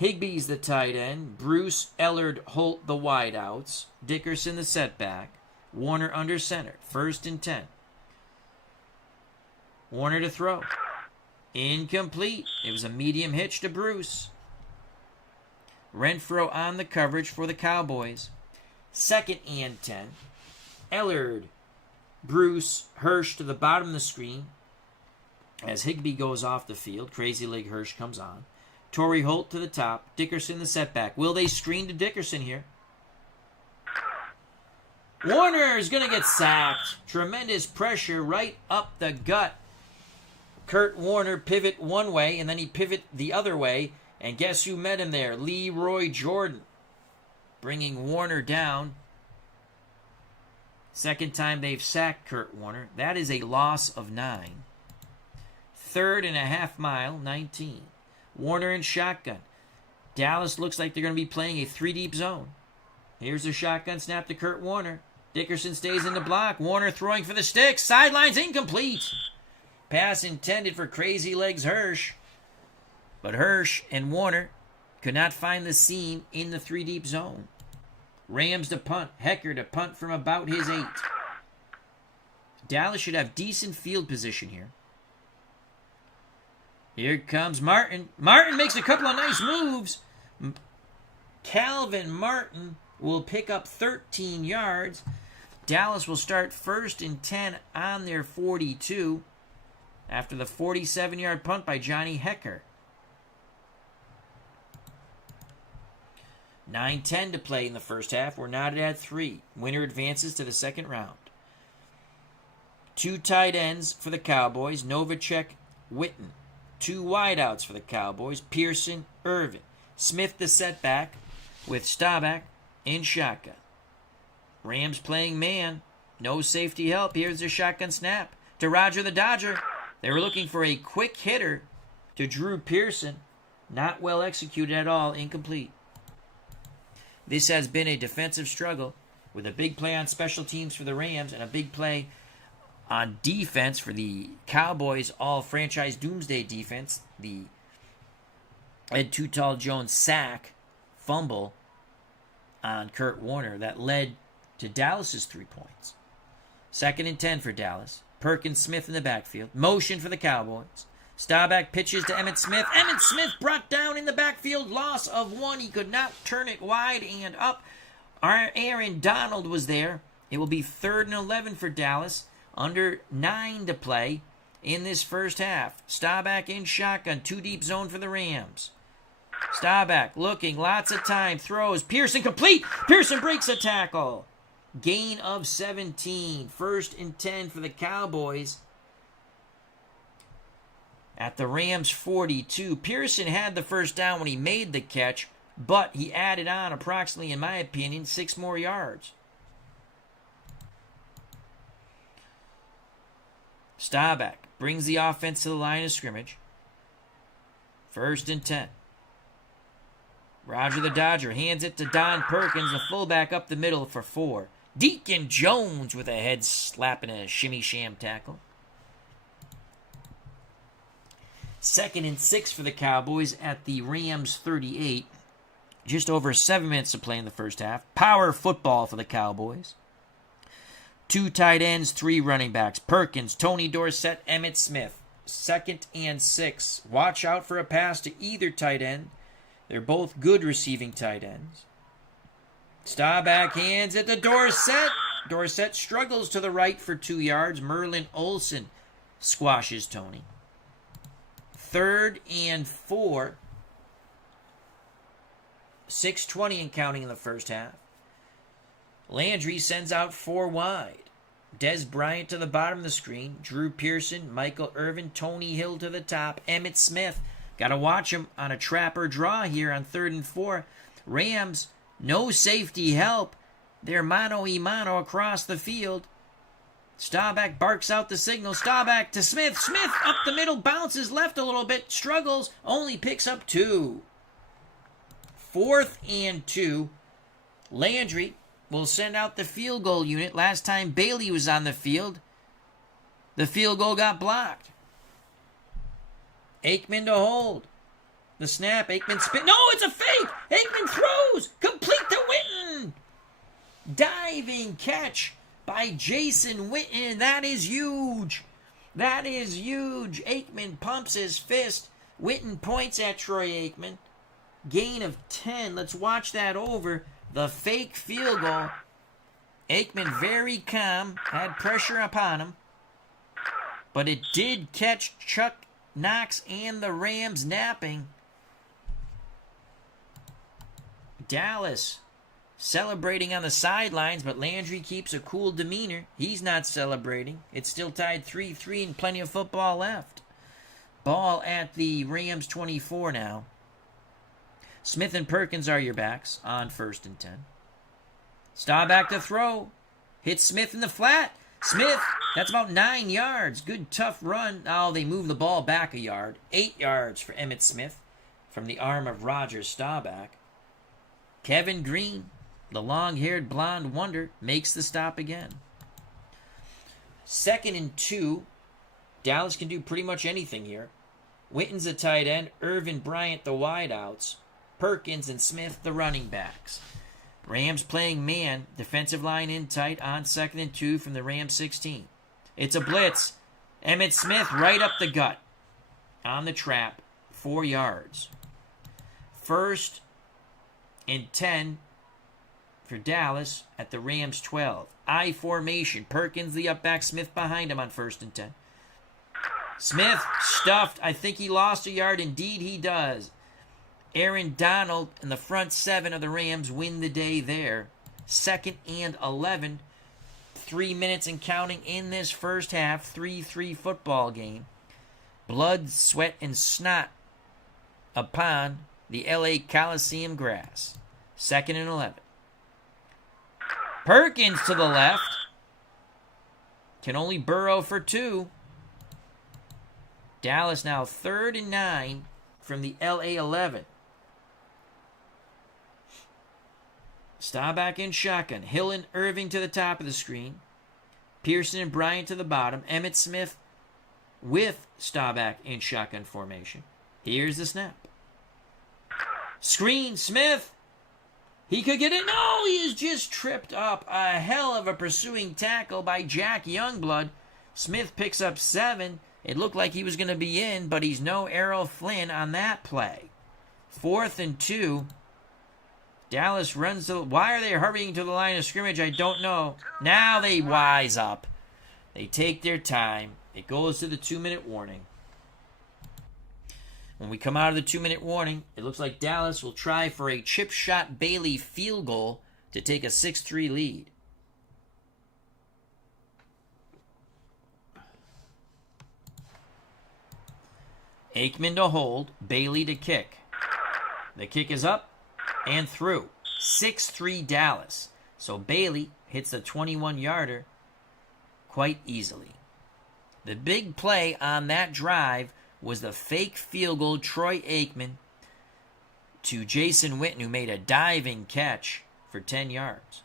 Higbee's the tight end. Bruce, Ellard, Holt the wideouts. Dickerson the setback. Warner under center. 1st and 10. Warner to throw. Incomplete. It was a medium hitch to Bruce. Renfro on the coverage for the Cowboys. 2nd and 10. Ellard, Bruce, Hirsch to the bottom of the screen. As Higbee goes off the field, Crazy Leg Hirsch comes on. Torrey Holt to the top. Dickerson the setback. Will they screen to Dickerson here? Warner is going to get sacked. Tremendous pressure right up the gut. Kurt Warner pivot one way, and then he pivot the other way. And guess who met him there? Leroy Jordan. Bringing Warner down. 2nd time they've sacked Kurt Warner. That is a loss of 9. 3rd and a half mile, 19. Warner in shotgun. Dallas looks like they're going to be playing a 3-deep zone. Here's a shotgun snap to Kurt Warner. Dickerson stays in the block. Warner throwing for the sticks. Sidelines incomplete. Pass intended for Crazy Legs Hirsch. But Hirsch and Warner could not find the seam in the 3-deep zone. Rams to punt. Hecker to punt from about his 8. Dallas should have decent field position here. Here comes Martin. Martin makes a couple of nice moves. Calvin Martin will pick up 13 yards. Dallas will start 1st and 10 on their 42 after the 47-yard punt by Johnny Hecker. 9-10 to play in the first half. We're knotted at 3. Winner advances to the 2nd round. 2 tight ends for the Cowboys. Novacek, Witten. 2 wideouts for the Cowboys. Pearson, Irvin. Smith the setback with Staubach in shotgun. Rams playing man. No safety help. Here's a shotgun snap to Roger the Dodger. They were looking for a quick hitter to Drew Pearson. Not well executed at all. Incomplete. This has been a defensive struggle with a big play on special teams for the Rams and a big play on defense for the Cowboys all-franchise doomsday defense. The Ed Too Tall Jones sack fumble on Kurt Warner that led to Dallas's 3 points. 2nd and 10 for Dallas. Perkins Smith in the backfield. Motion for the Cowboys. Staubach pitches to Emmitt Smith. Emmitt Smith brought down in the backfield. Loss of 1. He could not turn it wide and up. Aaron Donald was there. It will be 3rd and 11 for Dallas. Under 9 to play in this first half. Staubach in shotgun. 2 deep zone for the Rams. Staubach looking. Lots of time. Throws. Pearson complete. Pearson breaks a tackle. Gain of 17. 1st and 10 for the Cowboys. At the Rams 42. Pearson had the first down when he made the catch, but he added on approximately, in my opinion, 6 more yards. Staubach brings the offense to the line of scrimmage. 1st and 10. Roger the Dodger hands it to Don Perkins, the fullback up the middle for 4. Deacon Jones with a head slap and a shimmy sham tackle. 2nd and 6 for the Cowboys at the Rams 38. Just over 7 minutes to play in the first half. Power football for the Cowboys. 2 tight ends, 3 running backs. Perkins, Tony Dorsett, Emmitt Smith. 2nd and 6. Watch out for a pass to either tight end. They're both good receiving tight ends. Staubach hands it to Dorsett. Dorsett struggles to the right for 2 yards. Merlin Olsen squashes Tony. 3rd and 4. 6:20 and counting in the first half. Landry sends out 4 wide. Des Bryant to the bottom of the screen. Drew Pearson, Michael Irvin, Tony Hill to the top. Emmitt Smith. Got to watch him on a trapper draw here on 3rd and 4. Rams, no safety help. They're mano-a-mano across the field. Staubach barks out the signal. Staubach to Smith. Smith up the middle, bounces left a little bit, struggles, only picks up 2. 4th and 2. Landry will send out the field goal unit. Last time Bailey was on the field, the field goal got blocked. Aikman to hold. The snap, Aikman spin. No, it's a fake! Aikman throws! Complete to Witten! Diving catch by Jason Witten. That is huge. That is huge. Aikman pumps his fist. Witten points at Troy Aikman. Gain of 10. Let's watch that over. The fake field goal. Aikman very calm. Had pressure upon him. But it did catch Chuck Knox and the Rams napping. Dallas celebrating on the sidelines, but Landry keeps a cool demeanor. He's not celebrating. It's still tied 3-3 and plenty of football left. Ball at the Rams 24 now. Smith and Perkins are your backs on 1st and 10. Staubach to throw. Hits Smith in the flat. Smith, that's about 9 yards. Good tough run. Oh, they move the ball back a yard. 8 yards for Emmitt Smith from the arm of Roger Staubach. Kevin Green, the long-haired blonde wonder, makes the stop again. 2nd and 2. Dallas can do pretty much anything here. Witten's the tight end. Irvin Bryant the wideouts. Perkins and Smith the running backs. Rams playing man. Defensive line in tight on 2nd and 2 from the Rams 16. It's a blitz. Emmitt Smith right up the gut. On the trap. 4 yards. 1st and 10 for Dallas at the Rams 12. I formation. Perkins the up back. Smith behind him on 1st and 10. Smith stuffed. I think he lost a yard. Indeed he does. Aaron Donald and the front 7 of the Rams win the day there. 2nd and 11. 3 minutes and counting in this first half. 3-3 football game. Blood, sweat, and snot upon the LA Coliseum grass. 2nd and 11. Perkins to the left. Can only burrow for 2. Dallas now 3rd and 9 from the LA 11. Staubach in shotgun. Hill and Irving to the top of the screen. Pearson and Bryant to the bottom. Emmitt Smith with Staubach in shotgun formation. Here's the snap. Screen, Smith. He could get it. No, he is just tripped up. A hell of a pursuing tackle by Jack Youngblood. Smith picks up 7. It looked like he was going to be in, but he's no Errol Flynn on that play. 4th and 2. Dallas runs to... Why are they hurrying to the line of scrimmage? I don't know. Now they wise up. They take their time. It goes to the 2-minute warning. When we come out of the 2-minute warning, it looks like Dallas will try for a chip shot Bailey field goal to take a 6-3 lead. Aikman to hold, Bailey to kick. The kick is up and through. 6-3 Dallas. So Bailey hits the 21-yarder quite easily. The big play on that drive was the fake field goal, Troy Aikman to Jason Witten, who made a diving catch for 10 yards.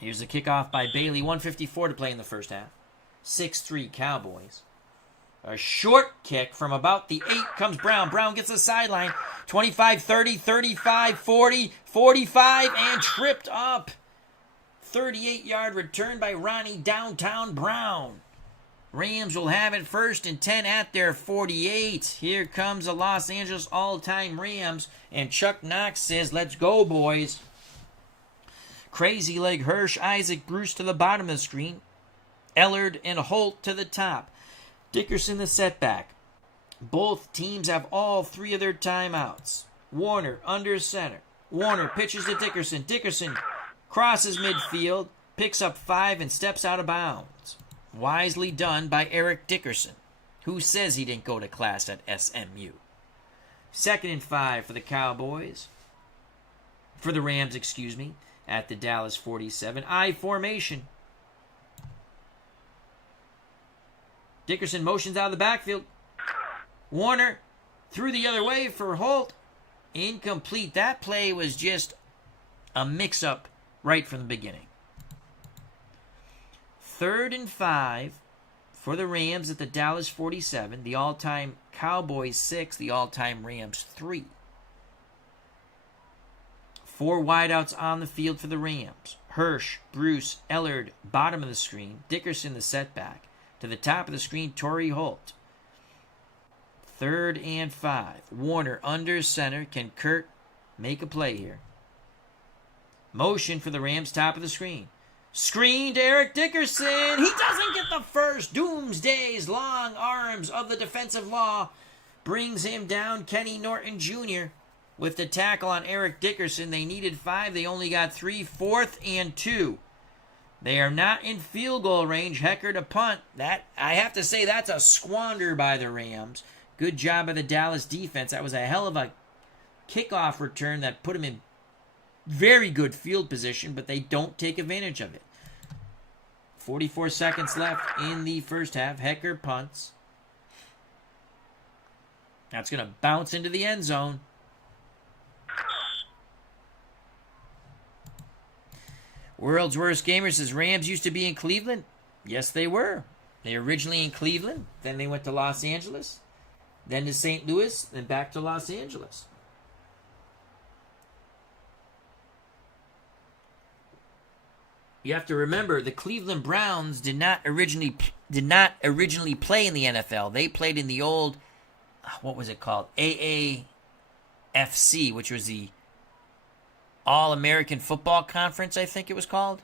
Here's the kickoff by Bailey. 1:54 to play in the first half. 6-3 Cowboys. A short kick from about the 8 comes Brown. Brown gets the sideline. 25, 30, 35, 40, 45, and tripped up. 38-yard return by Ronnie Downtown Brown. Rams will have it 1st and 10 at their 48. Here comes the Los Angeles all-time Rams. And Chuck Knox says, let's go, boys. Crazy Leg Hirsch, Isaac Bruce to the bottom of the screen. Ellard and Holt to the top. Dickerson the setback. Both teams have all 3 of their timeouts. Warner under center. Warner pitches to Dickerson. Dickerson crosses midfield, picks up 5 and steps out of bounds. Wisely done by Eric Dickerson, who says he didn't go to class at SMU. 2nd and 5 for the Cowboys. For the Rams, at the Dallas 47. I formation. Dickerson motions out of the backfield. Warner threw the other way for Holt. Incomplete. That play was just a mix-up right from the beginning. 3rd and 5 for the Rams at the Dallas 47. The all-time Cowboys 6. The all-time Rams 3. 4 wideouts on the field for the Rams. Hirsch, Bruce, Ellard, bottom of the screen. Dickerson the setback. To the top of the screen, Torrey Holt. 3rd and 5. Warner under center. Can Kurt make a play here? Motion for the Rams, top of the screen. Screen to Eric Dickerson. He doesn't get the first. Doomsday's long arms of the defensive law brings him down. Kenny Norton Jr. with the tackle on Eric Dickerson. They needed 5. They only got 3. 4th and 2. They are not in field goal range. Hecker to punt. That, I have to say, that's a squander by the Rams. Good job by the Dallas defense. That was a hell of a kickoff return that put him in very good field position, but they don't take advantage of it. 44 seconds left in the first half. Hecker punts. That's going to bounce into the end zone. World's Worst Gamer says, Rams used to be in Cleveland. Yes, they were. They were originally in Cleveland. Then they went to Los Angeles. Then to St. Louis. Then back to Los Angeles. You have to remember, the Cleveland Browns did not originally play in the NFL. They played in the old, what was it called? AAFC, which was the All-American Football Conference, I think it was called.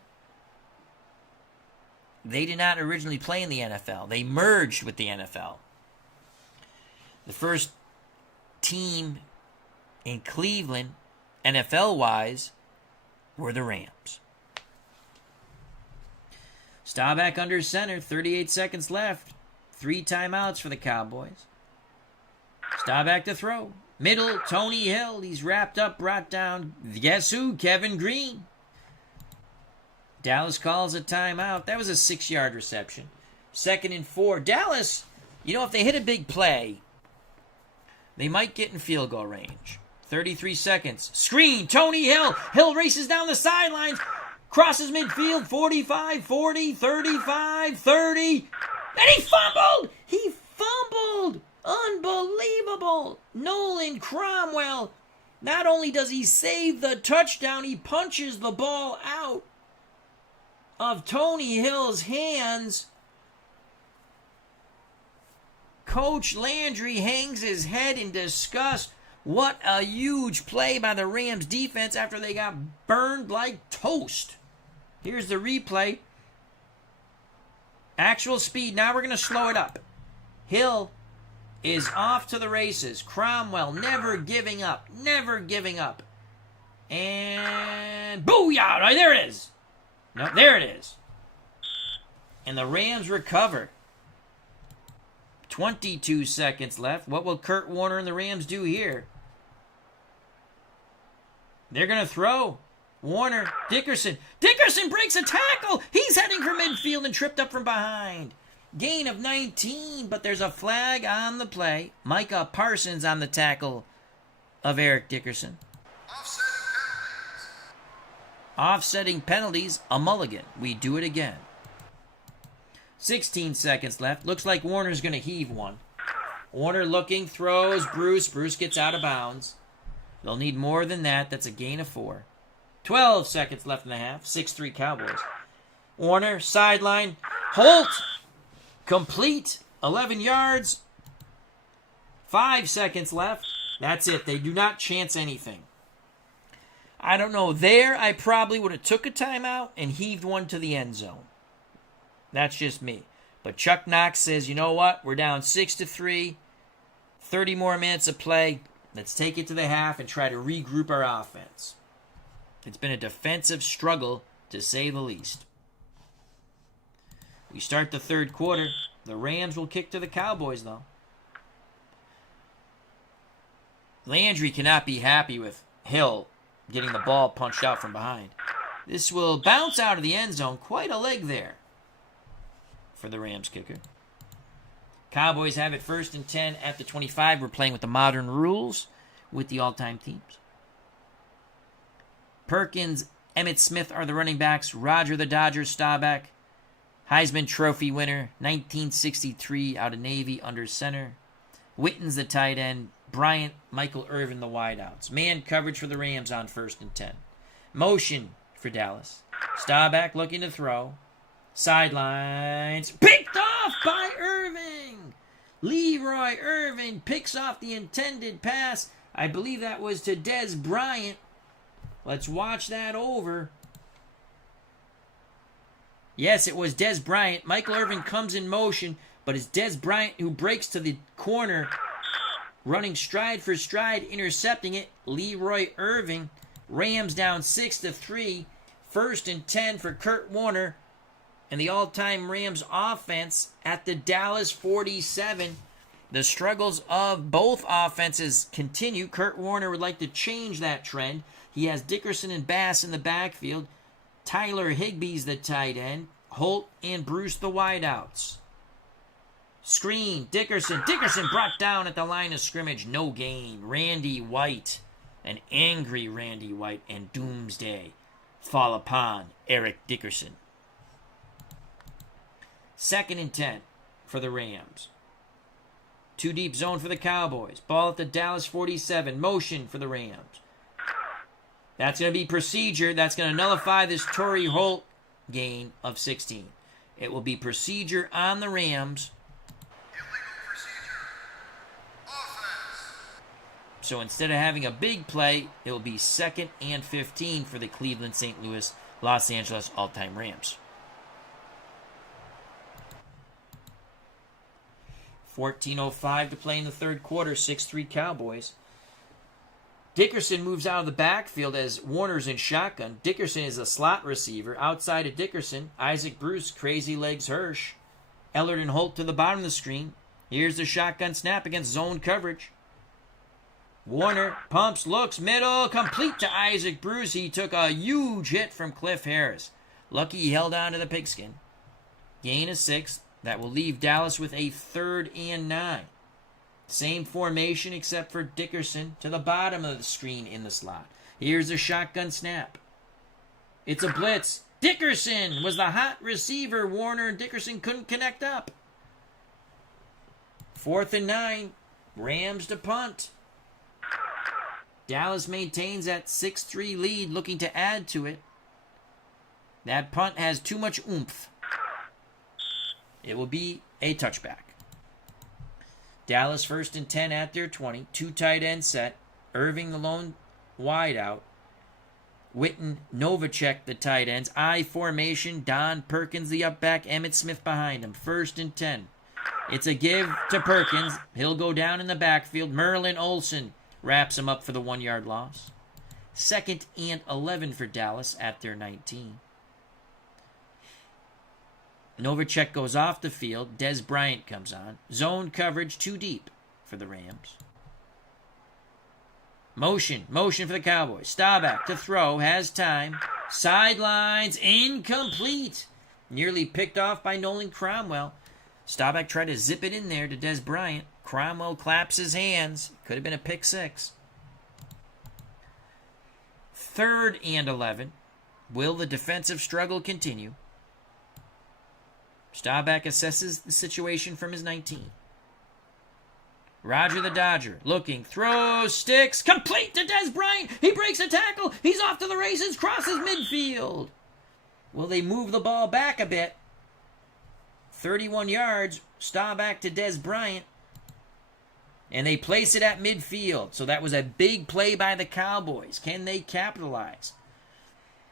They did not originally play in the NFL. They merged with the NFL. The first team in Cleveland, NFL-wise, were the Rams. Staubach under center, 38 seconds left. 3 timeouts for the Cowboys. Staubach to throw. Middle, Tony Hill. He's wrapped up, brought down. Guess who? Kevin Green. Dallas calls a timeout. That was a 6-yard reception. 2nd and 4. Dallas, if they hit a big play, they might get in field goal range. 33 seconds. Screen, Tony Hill. Hill races down the sidelines. Crosses midfield, 45, 40, 35, 30. And he fumbled! He fumbled! Unbelievable! Nolan Cromwell, not only does he save the touchdown, he punches the ball out of Tony Hill's hands. Coach Landry hangs his head in disgust. What a huge play by the Rams defense after they got burned like toast. Here's the replay. Actual speed. Now we're going to slow it up. Hill is off to the races. Cromwell never giving up. Never giving up. And booyah! Right, there it is. No, there it is. And the Rams recover. 22 seconds left. What will Kurt Warner and the Rams do here? They're going to throw. Warner, Dickerson. Dickerson breaks a tackle. He's heading for midfield and tripped up from behind. Gain of 19, but there's a flag on the play. Micah Parsons on the tackle of Eric Dickerson. Offsetting penalties, a mulligan. We do it again. 16 seconds left. Looks like Warner's going to heave one. Warner looking, throws, Bruce. Bruce gets out of bounds. They'll need more than that. That's a gain of 4. 12 seconds left in the half. 6-3 Cowboys. Warner, sideline. Holt Complete. 11 yards. 5 seconds left. That's it. They do not chance anything. I don't know. There, I probably would have took a timeout and heaved one to the end zone. That's just me. But Chuck Knox says, you know what? We're down 6-3. 30 more minutes of play. Let's take it to the half and try to regroup our offense. It's been a defensive struggle, to say the least. We start the third quarter. The Rams will kick to the Cowboys, though. Landry cannot be happy with Hill getting the ball punched out from behind. This will bounce out of the end zone. Quite a leg there for the Rams kicker. Cowboys have it 1st and 10 at the 25. We're playing with the modern rules with the all-time teams. Perkins, Emmitt Smith are the running backs. Roger the Dodger Staubach, Heisman Trophy winner, 1963 out of Navy under center. Witten's the tight end. Bryant, Michael Irvin the wideouts. Man coverage for the Rams on 1st and 10. Motion for Dallas. Staubach looking to throw. Sidelines. Picked off by Irving. Leroy Irvin picks off the intended pass. I believe that was to Des Bryant. Let's watch that over. Yes, it was Des Bryant. Michael Irvin comes in motion, but it's Des Bryant who breaks to the corner, running stride for stride, intercepting it. Leroy Irving. Rams down 6-3. 1st and 10 for Kurt Warner. And the all-time Rams offense at the Dallas 47. The struggles of both offenses continue. Kurt Warner would like to change that trend. He has Dickerson and Bass in the backfield. Tyler Higbee's the tight end. Holt and Bruce the wideouts. Screen, Dickerson. Dickerson brought down at the line of scrimmage. No gain. Randy White, an angry Randy White, and doomsday fall upon Eric Dickerson. 2nd and 10 for the Rams. 2 deep zone for the Cowboys. Ball at the Dallas 47. Motion for the Rams. That's going to be procedure. That's going to nullify this Torrey Holt gain of 16. It will be procedure on the Rams. Illegal procedure. Offense. So instead of having a big play, it will be 2nd and 15 for the Cleveland, St. Louis, Los Angeles all-time Rams. 14:05 to play in the third quarter. 6-3 Cowboys. Dickerson moves out of the backfield as Warner's in shotgun. Dickerson is a slot receiver. Outside of Dickerson, Isaac Bruce, Crazy Legs Hirsch. Ellard and Holt to the bottom of the screen. Here's the shotgun snap against zone coverage. Warner pumps, looks, middle, complete to Isaac Bruce. He took a huge hit from Cliff Harris. Lucky he held on to the pigskin. Gain of 6. That will leave Dallas with a 3rd and 9. Same formation except for Dickerson to the bottom of the screen in the slot. Here's a shotgun snap. It's a blitz. Dickerson was the hot receiver. Warner and Dickerson couldn't connect up. 4th and 9. Rams to punt. Dallas maintains that 6-3 lead, looking to add to it. That punt has too much oomph. It will be a touchback. Dallas 1st and 10 at their 20. 2 tight end set. Irving the lone wide out. Witten, Novacek the tight ends. I formation. Don Perkins the up back. Emmitt Smith behind him. 1st and 10. It's a give to Perkins. He'll go down in the backfield. Merlin Olsen wraps him up for the 1-yard loss. 2nd and 11 for Dallas at their 19. Novacek goes off the field. Des Bryant comes on. Zone coverage 2 deep for the Rams. Motion for the Cowboys. Staubach to throw. Has time. Sidelines. Incomplete. Nearly picked off by Nolan Cromwell. Staubach tried to zip it in there to Des Bryant. Cromwell claps his hands. Could have been a pick 6. 3rd and 11. Will the defensive struggle continue? Staubach assesses the situation from his 19. Roger the Dodger looking, throws, sticks, complete to Des Bryant. He breaks a tackle. He's off to the races, crosses midfield. Will they move the ball back a bit? 31 yards. Staubach to Des Bryant. And they place it at midfield. So that was a big play by the Cowboys. Can they capitalize?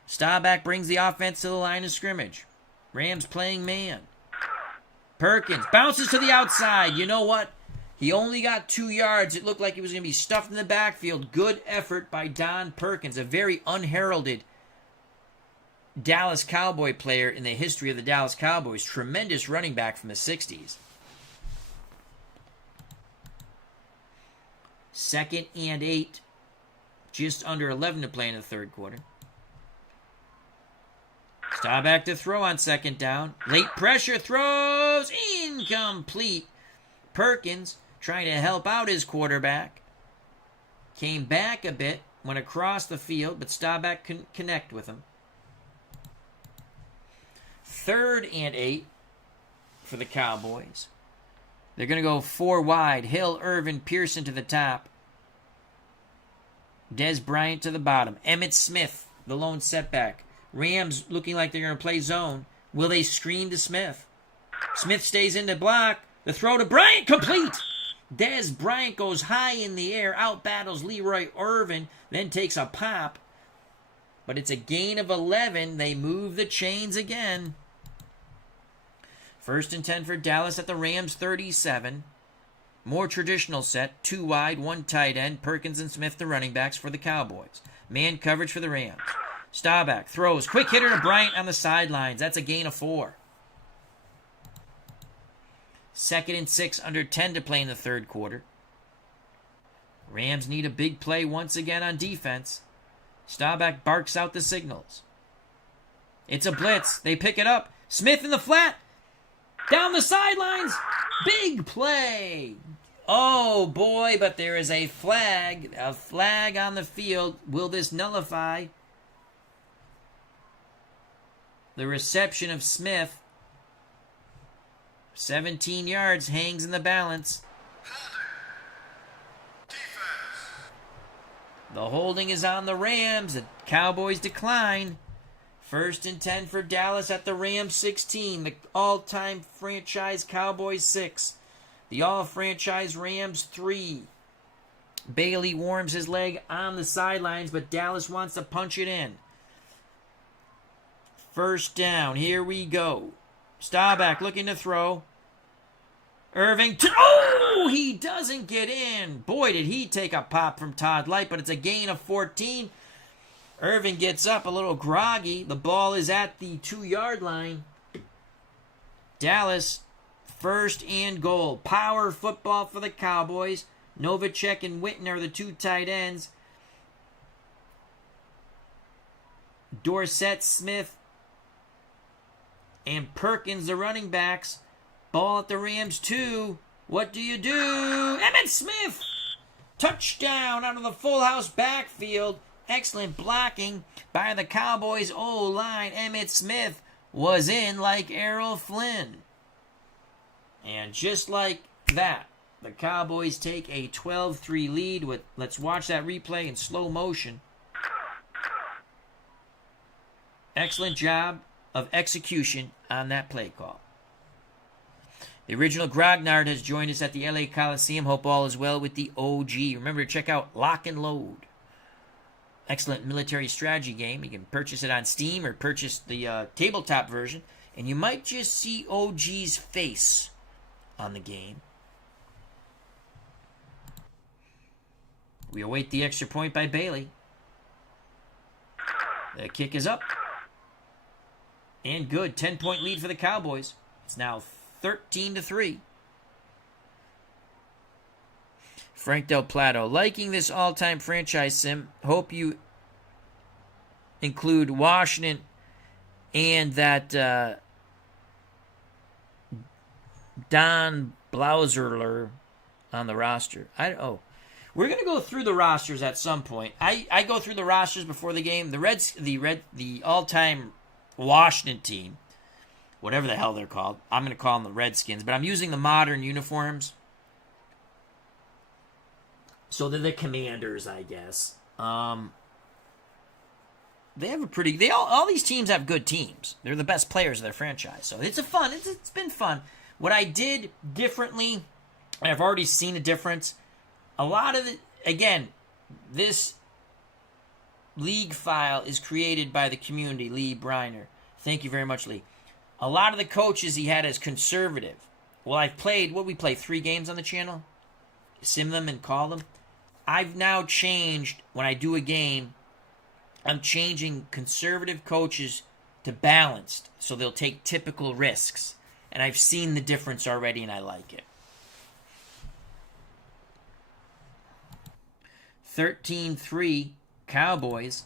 Staubach brings the offense to the line of scrimmage. Rams playing man. Perkins bounces to the outside. You know what? He only got 2 yards. It looked like he was going to be stuffed in the backfield. Good effort by Don Perkins, a very unheralded Dallas Cowboy player in the history of the Dallas Cowboys. Tremendous running back from the 60s. 2nd and 8. Just under 11 to play in the third quarter. Staubach to throw on 2nd down. Late pressure throws. Incomplete. Perkins trying to help out his quarterback. Came back a bit. Went across the field, but Staubach couldn't connect with him. 3rd and 8 for the Cowboys. They're going to go 4 wide. Hill, Irvin, Pearson to the top. Des Bryant to the bottom. Emmitt Smith, the lone setback. Rams looking like they're going to play zone. Will they screen to Smith? Smith stays in the block. The throw to Bryant, complete. Des Bryant goes high in the air, out battles Leroy Irvin, then takes a pop. But it's a gain of 11. They move the chains again. 1st and 10 for Dallas at the Rams 37. More traditional set. 2 wide, 1 tight end. Perkins and Smith the running backs for the Cowboys. Man coverage for the Rams. Staubach throws. Quick hitter to Bryant on the sidelines. That's a gain of 4. 2nd and 6, under 10 to play in the third quarter. Rams need a big play once again on defense. Staubach barks out the signals. It's a blitz. They pick it up. Smith in the flat. Down the sidelines. Big play. Oh, boy, but there is a flag. A flag on the field. Will this nullify the reception of Smith? 17 yards hangs in the balance. The holding is on the Rams. The Cowboys decline. 1st and 10 for Dallas at the Rams 16. The all-time franchise Cowboys 6. The all-franchise Rams 3. Bailey warms his leg on the sidelines, but Dallas wants to punch it in. 1st down. Here we go. Staubach looking to throw. Irving. Oh, he doesn't get in. Boy, did he take a pop from Todd Light, but it's a gain of 14. Irving gets up a little groggy. The ball is at the 2-yard line. Dallas, 1st and goal. Power football for the Cowboys. Novacek and Witten are the 2 tight ends. Dorsett, Smith, and Perkins, the running backs. Ball at the Rams 2. What do you do? Emmitt Smith! Touchdown out of the full house backfield. Excellent blocking by the Cowboys O-line. Emmitt Smith was in like Errol Flynn. And just like that, the Cowboys take a 12-3 lead. Let's watch that replay in slow motion. Excellent job of execution on that play call. The original Grognard has joined us at the LA Coliseum. Hope all is well with the OG. Remember to check out Lock and Load. Excellent military strategy game. You can purchase it on Steam or purchase the tabletop version. And you might just see OG's face on the game. We await the extra point by Bailey. The kick is up. And good. 10-point lead for the Cowboys. It's now 13-3. Frank Del Plato. Liking this all-time franchise sim. Hope you include Washington and that Don Blauserler on the roster. We're gonna go through the rosters at some point. I go through the rosters before the game. The all-time Washington team, whatever the hell they're called. I'm gonna call them the Redskins, but I'm using the modern uniforms. So they're the Commanders, I guess. they have a pretty. All these teams have good teams. They're the best players of their franchise. So it's been fun. What I did differently, and I've already seen a difference. A lot of this league file is created by the community, Lee Briner. Thank you very much, Lee. A lot of the coaches he had as conservative. Well, I've played, we play 3 games on the channel? Sim them and call them. I've now changed, when I do a game, I'm changing conservative coaches to balanced, so they'll take typical risks. And I've seen the difference already, and I like it. 13-3 Cowboys.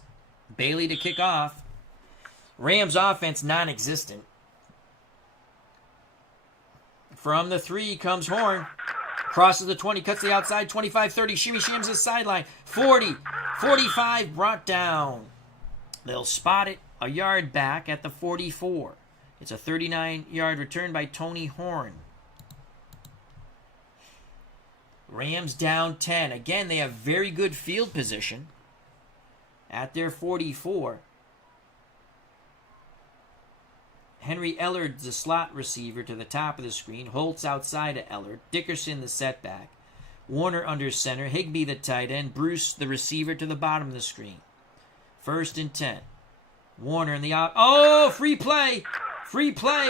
Bailey to kick off. Rams offense non-existent. From the 3 comes Horn. Crosses the 20, cuts the outside, 25-30, shimmy shams the sideline. 40, 45, brought down. They'll spot it a yard back at the 44. It's a 39-yard return by Tony Horn. Rams down 10. Again, they have very good field position at their 44. Henry Ellard, the slot receiver, to the top of the screen. Holtz outside of Ellard. Dickerson, the setback. Warner under center. Higbee, the tight end. Bruce, the receiver, to the bottom of the screen. 1st and 10. Warner in the free play! Free play!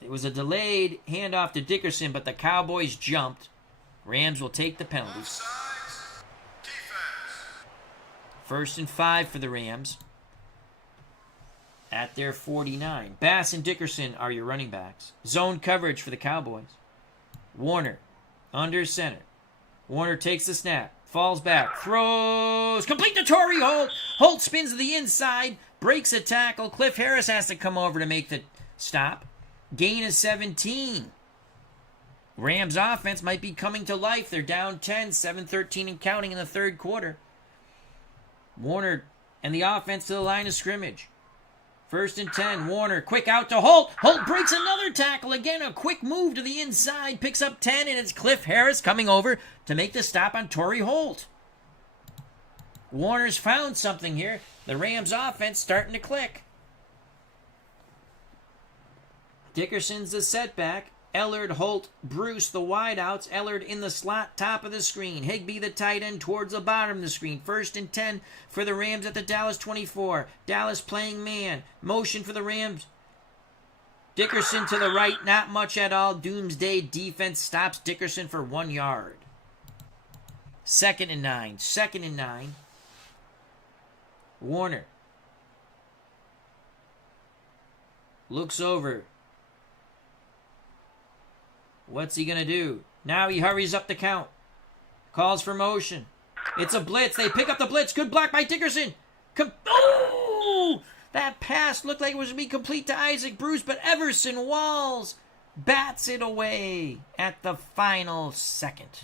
It was a delayed handoff to Dickerson, but the Cowboys jumped. Rams will take the penalties. 1st and 5 for the Rams. At their 49. Bass and Dickerson are your running backs. Zone coverage for the Cowboys. Warner under center. Warner takes the snap. Falls back. Throws. Complete to Torrey Holt. Holt spins to the inside. Breaks a tackle. Cliff Harris has to come over to make the stop. Gain of 17. Rams offense might be coming to life. They're down 10, 7-13 and counting in the 3rd quarter. Warner and the offense to the line of scrimmage. 1st and 10. Warner, quick out to Holt. Holt breaks another tackle. Again, a quick move to the inside. Picks up 10, and it's Cliff Harris coming over to make the stop on Torrey Holt. Warner's found something here. The Rams offense starting to click. Dickerson's the setback. Ellard, Holt, Bruce, the wideouts. Ellard in the slot, top of the screen. Higbee, the tight end, towards the bottom of the screen. 1st and 10 for the Rams at the Dallas 24. Dallas playing man. Motion for the Rams. Dickerson to the right, not much at all. Doomsday defense stops Dickerson for 1 yard. 2nd and 9. 2nd and 9. Warner looks over. What's he going to do? Now he hurries up the count. Calls for motion. It's a blitz. They pick up the blitz. Good block by Dickerson. That pass looked like it was going to be complete to Isaac Bruce, but Everson Walls bats it away at the final second.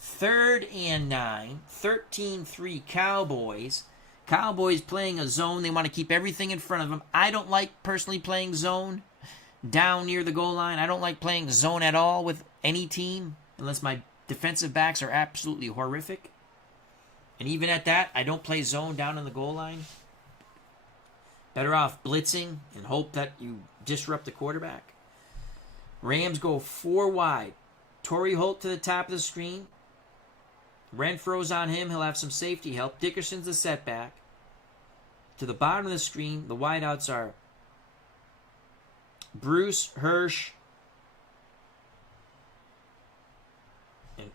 3rd and 9. 13-3 Cowboys. Cowboys playing a zone. They want to keep everything in front of them. I don't like personally playing zone down near the goal line. I don't like playing zone at all with any team unless my defensive backs are absolutely horrific. And even at that, I don't play zone down on the goal line. Better off blitzing and hope that you disrupt the quarterback. Rams go 4 wide. Torrey Holt to the top of the screen. Renfro's on him. He'll have some safety help. Dickerson's the setback. To the bottom of the screen, the wideouts are Bruce, Hirsch,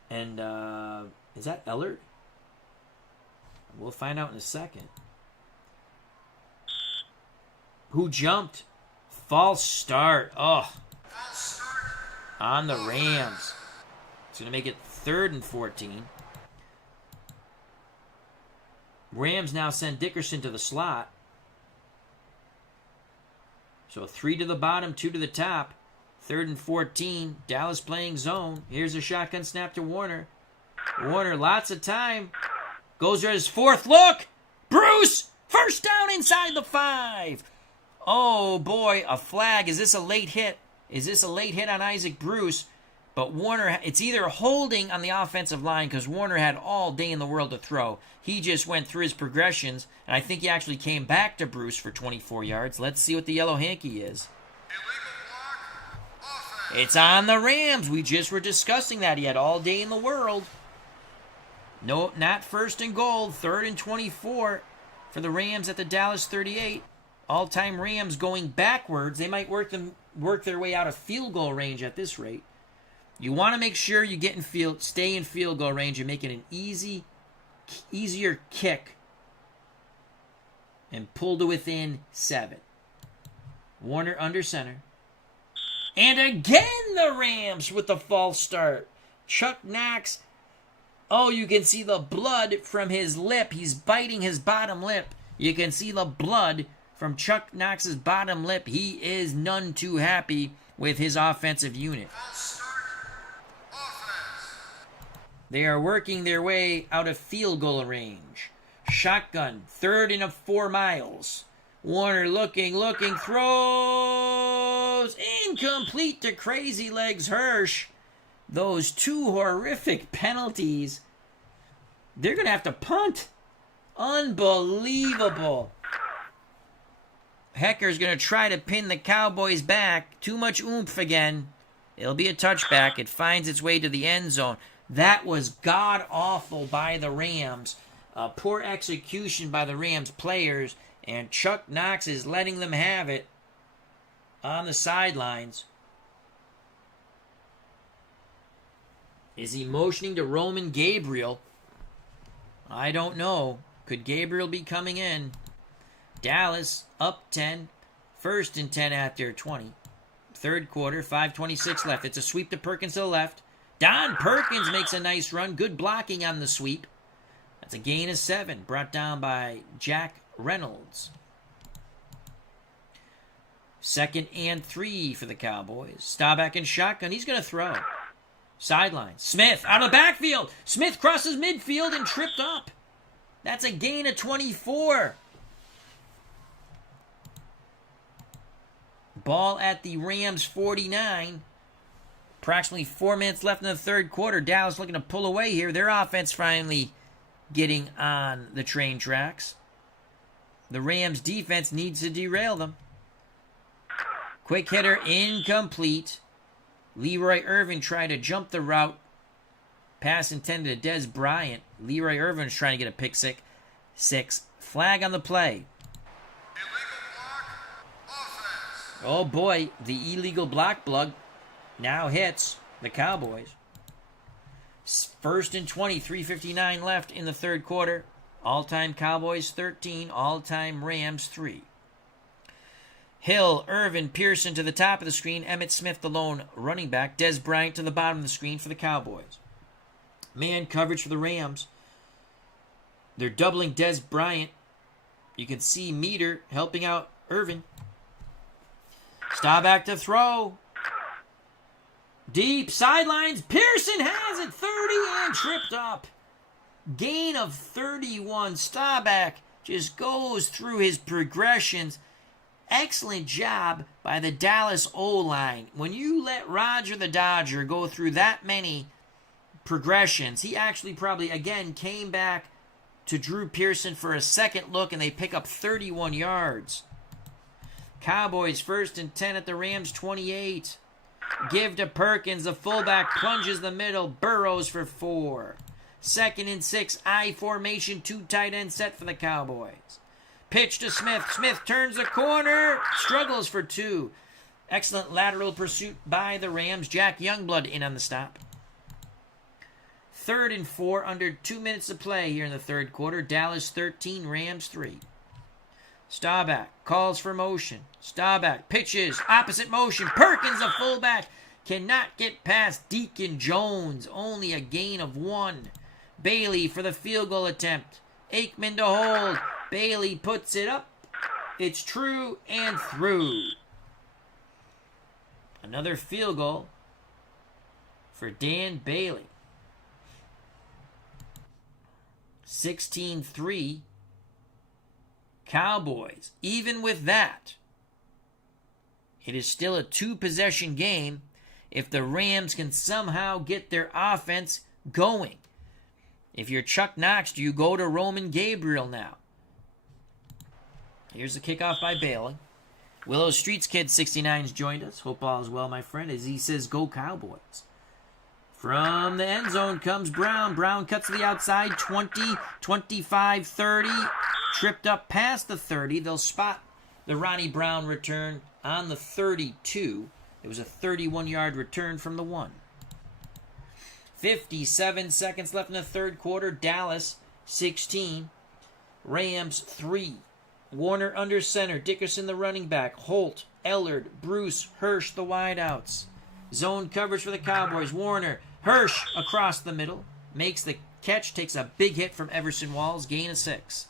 and is that Ellard? We'll find out in a second. Who jumped? False start. Oh. On the Rams. It's going to make it 3rd and 14. Rams now send Dickerson to the slot. So 3 to the bottom, 2 to the top. 3rd and 14. Dallas playing zone. Here's a shotgun snap to Warner. Warner, lots of time. Goes for his 4th look. Bruce! 1st down inside the 5. Oh, boy, a flag. Is this a late hit? Is this a late hit on Isaac Bruce? But Warner, it's either holding on the offensive line because Warner had all day in the world to throw. He just went through his progressions, and I think he actually came back to Bruce for 24 yards. Let's see what the yellow hanky is. Illegal block. Offense. It's on the Rams. We just were discussing that. He had all day in the world. No, not first and goal. 3rd and 24 for the Rams at the Dallas 38. All-time Rams going backwards. They might work their way out of field goal range at this rate. You want to make sure you stay in field goal range and make it an easier kick and pull to within 7. Warner under center. And again the Rams with the false start. Chuck Knox. Oh, you can see the blood from his lip. He's biting his bottom lip. You can see the blood from Chuck Knox's bottom lip. He is none too happy with his offensive unit. False start. Offense. They are working their way out of field goal range. Shotgun, 3rd and 4 miles. Warner looking, throws. Incomplete to Crazy Legs Hirsch. Those 2 horrific penalties. They're going to have to punt. Unbelievable. Hecker's going to try to pin the Cowboys back. Too much oomph again. It'll be a touchback. It finds its way to the end zone. That was god-awful by the Rams. Poor execution by the Rams players. And Chuck Knox is letting them have it on the sidelines. Is he motioning to Roman Gabriel? I don't know. Could Gabriel be coming in? Dallas up 10. 1st and 10 after 20. 3rd quarter, 5:26 left. It's a sweep to Perkins to the left. Don Perkins makes a nice run. Good blocking on the sweep. That's a gain of 7. Brought down by Jack Reynolds. 2nd and 3 for the Cowboys. Staubach and shotgun. He's going to throw. Sideline. Smith out of the backfield. Smith crosses midfield and tripped up. That's a gain of 24. Ball at the Rams 49. Approximately 4 minutes left in the 3rd quarter. Dallas looking to pull away here. Their offense finally getting on the train tracks. The Rams defense needs to derail them. Quick hitter incomplete. Leroy Irvin tried to jump the route. Pass intended to Des Bryant. Leroy Irvin's trying to get a pick six. Flag on the play. Illegal block. Offense. Oh boy, the illegal block plug now hits the Cowboys. 1st and 20, 3:59 left in the 3rd quarter. All-time Cowboys 13, all-time Rams 3. Hill, Irvin, Pearson to the top of the screen. Emmitt Smith, the lone running back. Des Bryant to the bottom of the screen for the Cowboys. Man coverage for the Rams. They're doubling Des Bryant. You can see Meter helping out Irvin. Staubach to throw. Deep sidelines. Pearson has it. 30 and tripped up. Gain of 31. Staubach just goes through his progressions. Excellent job by the Dallas O-line. When you let Roger the Dodger go through that many progressions, he actually probably, again, came back to Drew Pearson for a second look, and they pick up 31 yards. Cowboys 1st and 10 at the Rams 28. Give to Perkins. The fullback plunges the middle. Burrows for 4. 2nd and 6. I formation. 2 tight end set for the Cowboys. Pitch to Smith. Smith turns the corner. Struggles for 2. Excellent lateral pursuit by the Rams. Jack Youngblood in on the stop. 3rd and 4. Under 2 minutes to play here in the 3rd quarter. Dallas 13. Rams 3. Staubach calls for motion. Staubach pitches. Opposite motion. Perkins, the fullback, cannot get past Deacon Jones. Only a gain of 1. Bailey for the field goal attempt. Aikman to hold. Bailey puts it up. It's true and through. Another field goal for Dan Bailey. 16-3. Cowboys. Even with that, it is still a 2-possession game. if the Rams can somehow get their offense going. If you're Chuck Knox, do you go to Roman Gabriel now? Here's the kickoff by Bailey. Willow Streets Kid 69 has joined us. Hope all is well, my friend, as he says, go Cowboys. From the end zone comes Brown. Brown cuts to the outside, 20, 25, 30. Tripped up past the 30. They'll spot the Ronnie Brown return on the 32. It was a 31-yard return from the 1. 57 seconds left in the third quarter. Dallas 16. Rams 3. Warner under center. Dickerson the running back. Holt, Ellard, Bruce, Hirsch the wideouts. Zone coverage for the Cowboys. Warner, Hirsch across the middle. Makes the catch. Takes a big hit from Everson Walls. Gain of 6.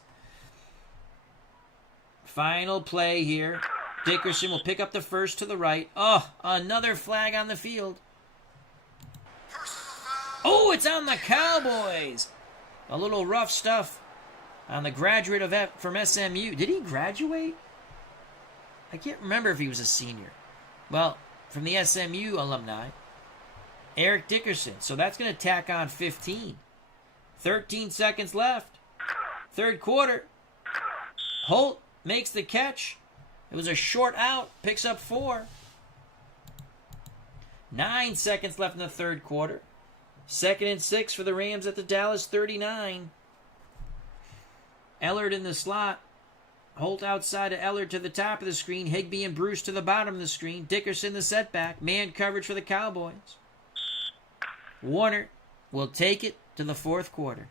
Final play here. Dickerson will pick up the first to the right. Oh, another flag on the field. Oh, it's on the Cowboys. A little rough stuff on the graduate from SMU. Did he graduate? I can't remember if he was a senior. Well, from the SMU alumni, Eric Dickerson. So that's going to tack on 15. 13 seconds left. Third quarter. Holt makes the catch. It was a short out. Picks up 4. 9 seconds left in the third quarter. 2nd and 6 for the Rams at the Dallas 39. Ellard in the slot. Holt outside of Ellard to the top of the screen. Higbee and Bruce to the bottom of the screen. Dickerson the setback. Man coverage for the Cowboys. Warner will take it to the fourth quarter.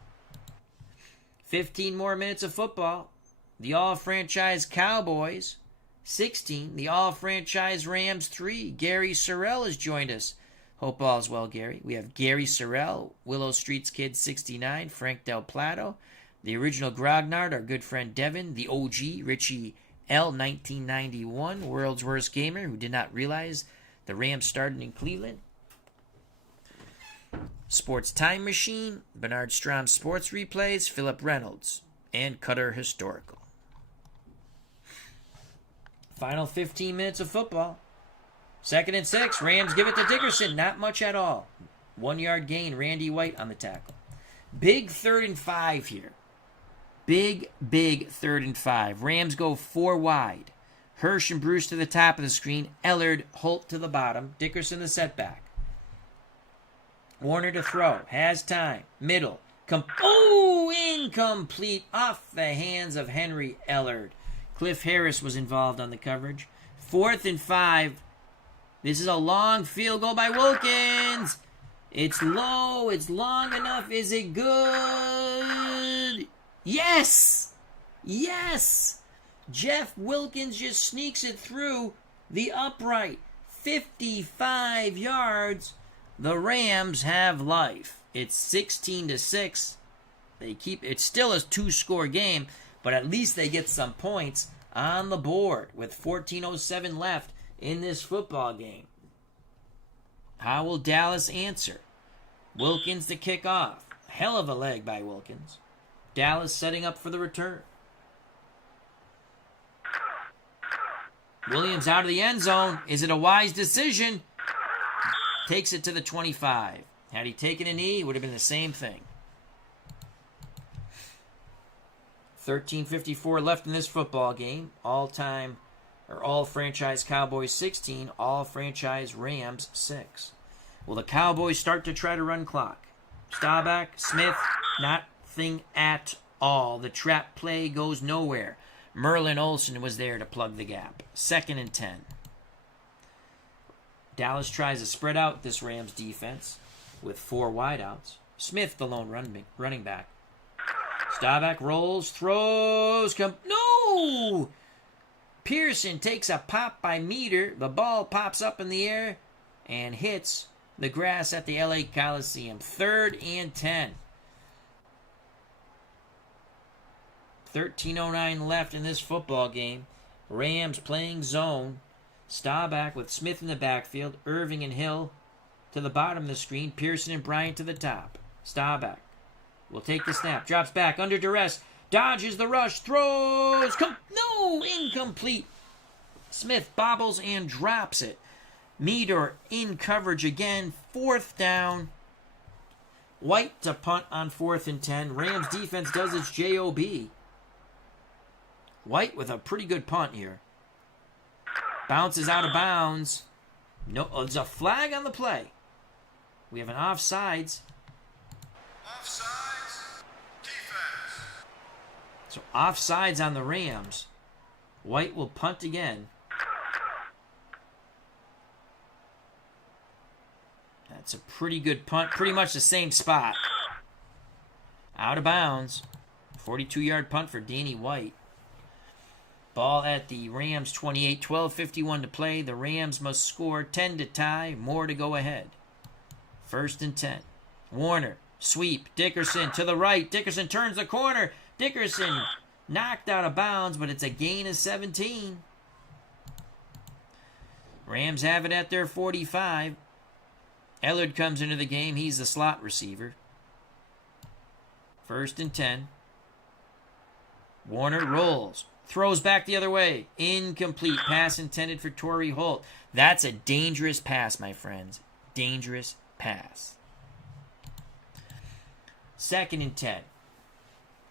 15 more minutes of football. The all-franchise Cowboys 16. The all-franchise Rams 3. Gary Sorrell has joined us. Hope all is well, Gary. We have Gary Sorrell, Willow Streets Kid 69, Frank Del Plato, the original Grognard, our good friend Devin, the OG, Richie L. 1991, World's Worst Gamer, who did not realize the Rams started in Cleveland. Sports Time Machine, Bernard Strom Sports Replays, Philip Reynolds, and Cutter Historical. Final 15 minutes of football. 2nd and 6. Rams give it to Dickerson. Not much at all. 1-yard gain. Randy White on the tackle. Big 3rd and 5 here. Big 3rd and 5. Rams go 4 wide. Hirsch and Bruce to the top of the screen. Ellard, Holt to the bottom. Dickerson the setback. Warner to throw. Has time. Middle. Incomplete. Off the hands of Henry Ellard. Cliff Harris was involved on the coverage. 4th and 5. This is a long field goal by Wilkins. It's low. It's long enough. Is it good? Yes! Yes! Jeff Wilkins just sneaks it through the upright. 55 yards. The Rams have life. It's 16-6. It's still a 2-score game, but at least they get some points on the board with 14:07 left in this football game. How will Dallas answer? Wilkins to kick off. Hell of a leg by Wilkins. Dallas setting up for the return. Williams out of the end zone. Is it a wise decision? Takes it to the 25. Had he taken a knee, it would have been the same thing. 13:54 left in this football game. All-franchise Cowboys 16, all-franchise Rams 6. Will the Cowboys start to try to run clock? Staubach, Smith, nothing at all. The trap play goes nowhere. Merlin Olsen was there to plug the gap. 2nd and 10. Dallas tries to spread out this Rams defense with 4 wideouts. Smith, the lone running back. Staubach rolls, throws, no! Pearson takes a pop by Meter. The ball pops up in the air and hits the grass at the LA Coliseum. 3rd and 10. 13:09 left in this football game. Rams playing zone. Staubach with Smith in the backfield. Irving and Hill to the bottom of the screen. Pearson and Bryant to the top. Staubach will take the snap. Drops back under duress. Dodges the rush. Throws. Incomplete. Smith bobbles and drops it. Meador in coverage again. 4th down. White to punt on 4th and 10. Rams defense does its job. White with a pretty good punt here. Bounces out of bounds. No, there's a flag on the play. We have an offsides. Offsides. Defense. So offsides on the Rams. White will punt again. That's a pretty good punt. Pretty much the same spot. Out of bounds. 42-yard punt for Danny White. Ball at the Rams 28, 12:51 to play. The Rams must score 10 to tie, more to go ahead. 1st and 10. Warner, sweep, Dickerson to the right. Dickerson turns the corner. Dickerson knocked out of bounds, but it's a gain of 17. Rams have it at their 45. Ellard comes into the game. He's the slot receiver. 1st and 10. Warner rolls. Throws back the other way. Incomplete. Pass intended for Torrey Holt. That's a dangerous pass, my friends. Dangerous pass. 2nd and 10.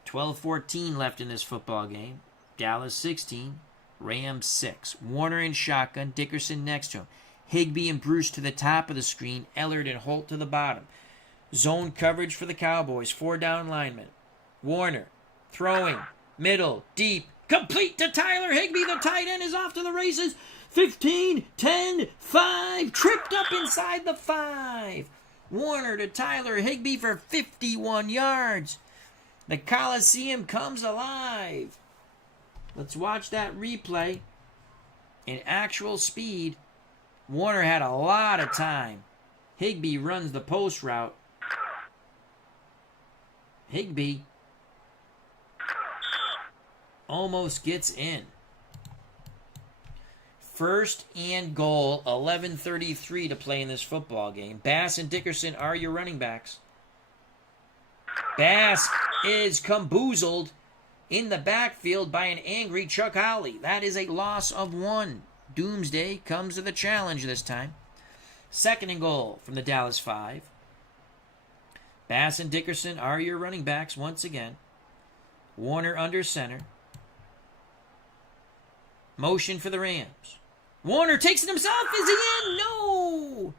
12:14 left in this football game. Dallas 16. Rams 6. Warner in shotgun. Dickerson next to him. Higbee and Bruce to the top of the screen. Ellard and Holt to the bottom. Zone coverage for the Cowboys. 4 down linemen. Warner throwing. Middle. Deep. Complete to Tyler Higbee. The tight end is off to the races. 15, 10, 5. Tripped up inside the 5. Warner to Tyler Higbee for 51 yards. The Coliseum comes alive. Let's watch that replay. In actual speed, Warner had a lot of time. Higbee runs the post route. Higbee almost gets in. 1st and goal, 11:33 to play in this football game. Bass and Dickerson are your running backs. Bass is camboozled in the backfield by an angry Chuck Howley. That is a loss of 1. Doomsday comes to the challenge this time. 2nd and goal from the Dallas 5. Bass and Dickerson are your running backs once again. Warner under center. Motion for the Rams. Warner takes it himself. Is he in? No!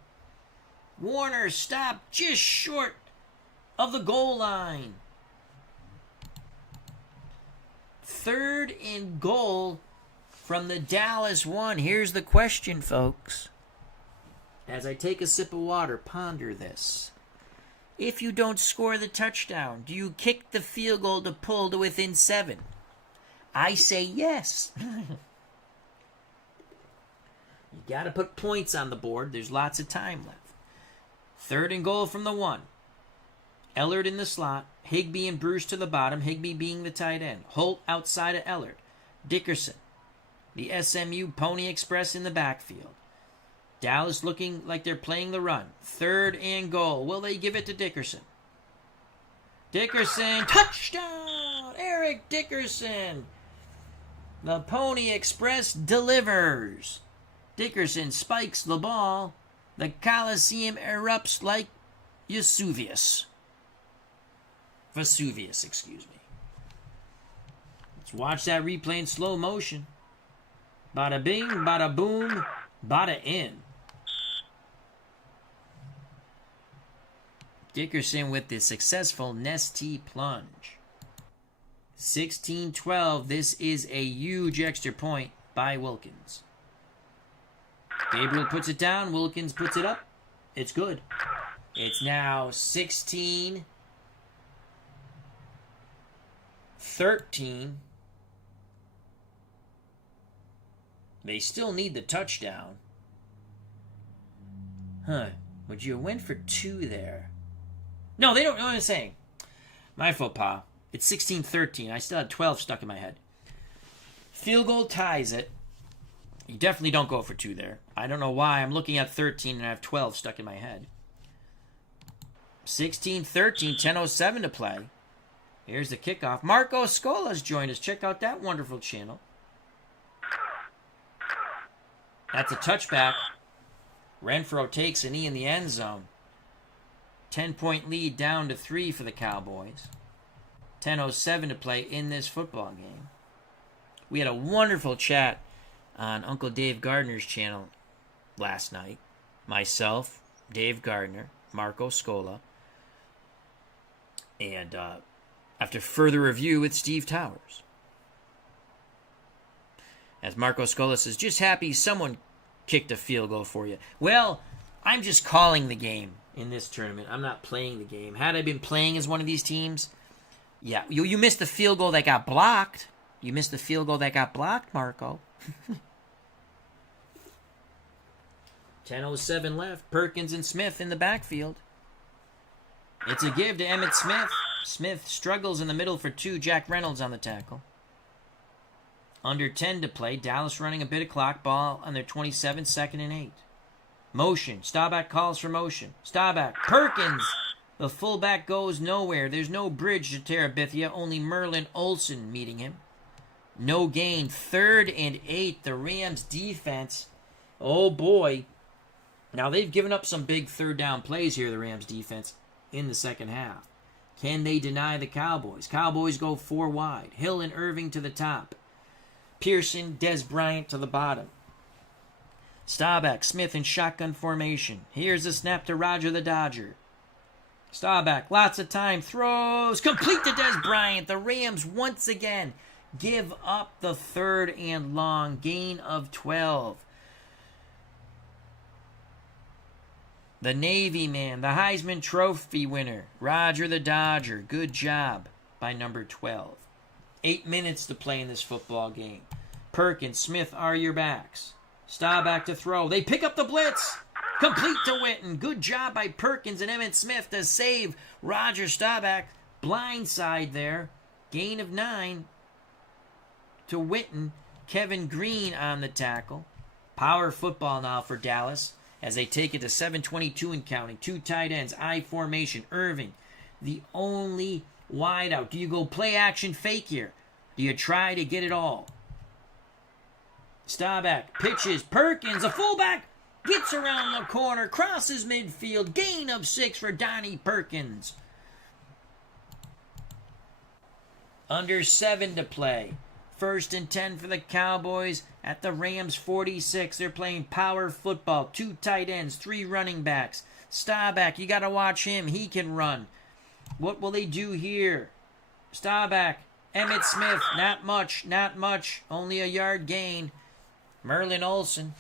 Warner stopped just short of the goal line. 3rd and goal from the Dallas 1. Here's the question, folks. As I take a sip of water, ponder this. If you don't score the touchdown, do you kick the field goal to pull to within 7? I say yes. You got to put points on the board. There's lots of time left. 3rd and goal from the 1. Ellard in the slot. Higbee and Bruce to the bottom. Higbee being the tight end. Holt outside of Ellard. Dickerson. The SMU Pony Express in the backfield. Dallas looking like they're playing the run. 3rd and goal. Will they give it to Dickerson? Dickerson. Touchdown! Eric Dickerson. The Pony Express delivers. Dickerson spikes the ball. The Coliseum erupts like Vesuvius, excuse me. Let's watch that replay in slow motion. Bada bing, bada boom, bada in. Dickerson with the successful Nestea plunge. 16-12. This is a huge extra point by Wilkins. Gabriel puts it down. Wilkins puts it up. It's good. It's now 16-13. They still need the touchdown. Would you have went for 2 there? No, they don't know what I'm saying. My faux pas. It's 16-13. I still had 12 stuck in my head. Field goal ties it. You definitely don't go for 2 there. I don't know why. I'm looking at 13 and I have 12 stuck in my head. 16-13, 10:07 to play. Here's the kickoff. Marco Scola's joined us. Check out that wonderful channel. That's a touchback. Renfro takes a knee in the end zone. 10-point lead down to 3 for the Cowboys. 10:07 to play in this football game. We had a wonderful chat on Uncle Dave Gardner's channel last night. Myself, Dave Gardner, Marco Scola, and after further review with Steve Towers. As Marco Scola says, just happy someone kicked a field goal for you. Well, I'm just calling the game in this tournament. I'm not playing the game. Had I been playing as one of these teams, yeah, you missed the field goal that got blocked. You missed the field goal that got blocked, Marco. 10:07 left. Perkins and Smith in the backfield. It's a give to Emmitt Smith. Smith struggles in the middle for 2. Jack Reynolds on the tackle. Under 10 to play. Dallas running a bit of clock. Ball on their 27, 2nd and 8. Motion. Staubach calls for motion. Staubach. Perkins. The fullback goes nowhere. There's no bridge to Terabithia. Only Merlin Olsen meeting him. No gain. 3rd and 8. The Rams defense. Oh boy. Now they've given up some big 3rd down plays here, the Rams defense, in the second half. Can they deny the Cowboys? Cowboys go 4 wide. Hill and Irving to the top. Pearson, Des Bryant to the bottom. Staubach, Smith in shotgun formation. Here's a snap to Roger the Dodger. Staubach, lots of time, throws, complete to Des Bryant. The Rams once again give up the 3rd and long, gain of 12. The Navy man, the Heisman Trophy winner, Roger the Dodger. Good job by number 12. 8 minutes to play in this football game. Perkins, Smith are your backs. Staubach to throw. They pick up the blitz. Complete to Witten. Good job by Perkins and Emmitt Smith to save Roger Staubach. Blindside there. Gain of 9 to Witten. Kevin Green on the tackle. Power football now for Dallas as they take it to 7:22 and counting. 2 tight ends. I formation. Irving, the only wide out. Do you go play action fake here? Do you try to get it all? Staubach pitches. Perkins, a fullback, gets around the corner, crosses midfield. Gain of 6 for Donnie Perkins. Under 7 to play. 1st and 10 for the Cowboys at the Rams 46. They're playing power football. 2 tight ends, 3 running backs. Staubach, you got to watch him. He can run. What will they do here? Staubach, Emmitt Smith, not much. Only a yard gain. Merlin Olsen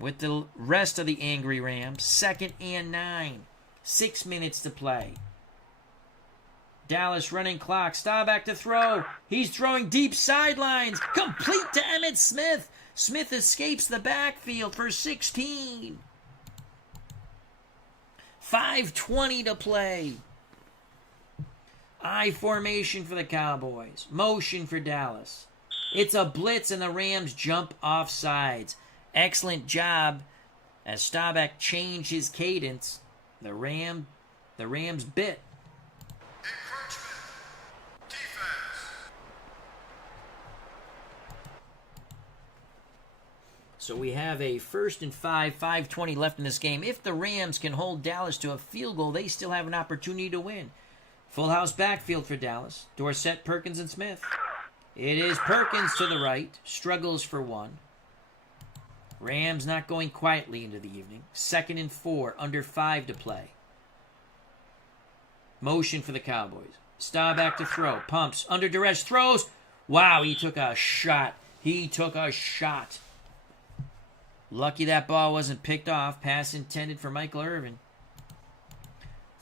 with the rest of the angry Rams. 2nd and 9. 6 minutes to play. Dallas running clock. Staubach to throw. He's throwing deep sidelines. Complete to Emmitt Smith. Smith escapes the backfield for 16. 5:20 to play. I formation for the Cowboys. Motion for Dallas. It's a blitz and the Rams jump off sides. Excellent job as Staubach changed his cadence. The Rams bit. Encroachment. Defense. So we have a 1st and 5, 5:20 left in this game. If the Rams can hold Dallas to a field goal, they still have an opportunity to win. Full house backfield for Dallas. Dorsett, Perkins, and Smith. It is Perkins to the right. Struggles for 1. Rams not going quietly into the evening. 2nd and 4. Under 5 to play. Motion for the Cowboys. Staubach to throw. Pumps. Under duress. Throws. Wow, he took a shot. Lucky that ball wasn't picked off. Pass intended for Michael Irvin.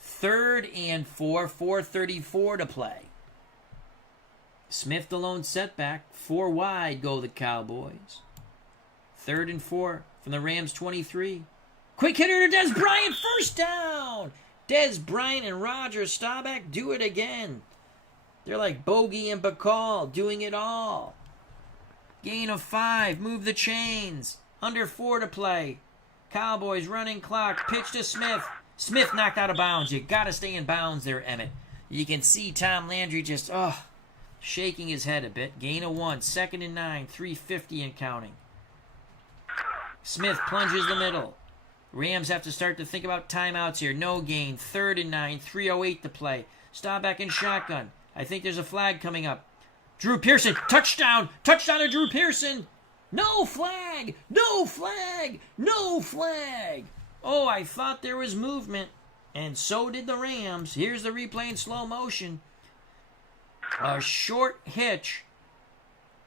3rd and 4. 4:34 to play. Smith the lone setback. 4 wide go the Cowboys. 3rd and 4 from the Rams 23. Quick hitter to Des Bryant. 1st down. Des Bryant and Roger Staubach do it again. They're like Bogey and Bacall doing it all. Gain of 5. Move the chains. Under 4 to play. Cowboys running clock. Pitch to Smith. Smith knocked out of bounds. You got to stay in bounds there, Emmett. You can see Tom Landry just, shaking his head a bit. Gain of 1. 2nd and 9. 3:50 and counting. Smith plunges the middle. Rams have to start to think about timeouts here. No gain. 3rd and 9. 3:08 to play. Staubach in shotgun. I think there's a flag coming up. Drew Pearson. Touchdown. Touchdown to Drew Pearson. No flag. No flag. No flag. Oh, I thought there was movement. And so did the Rams. Here's the replay in slow motion. A short hitch.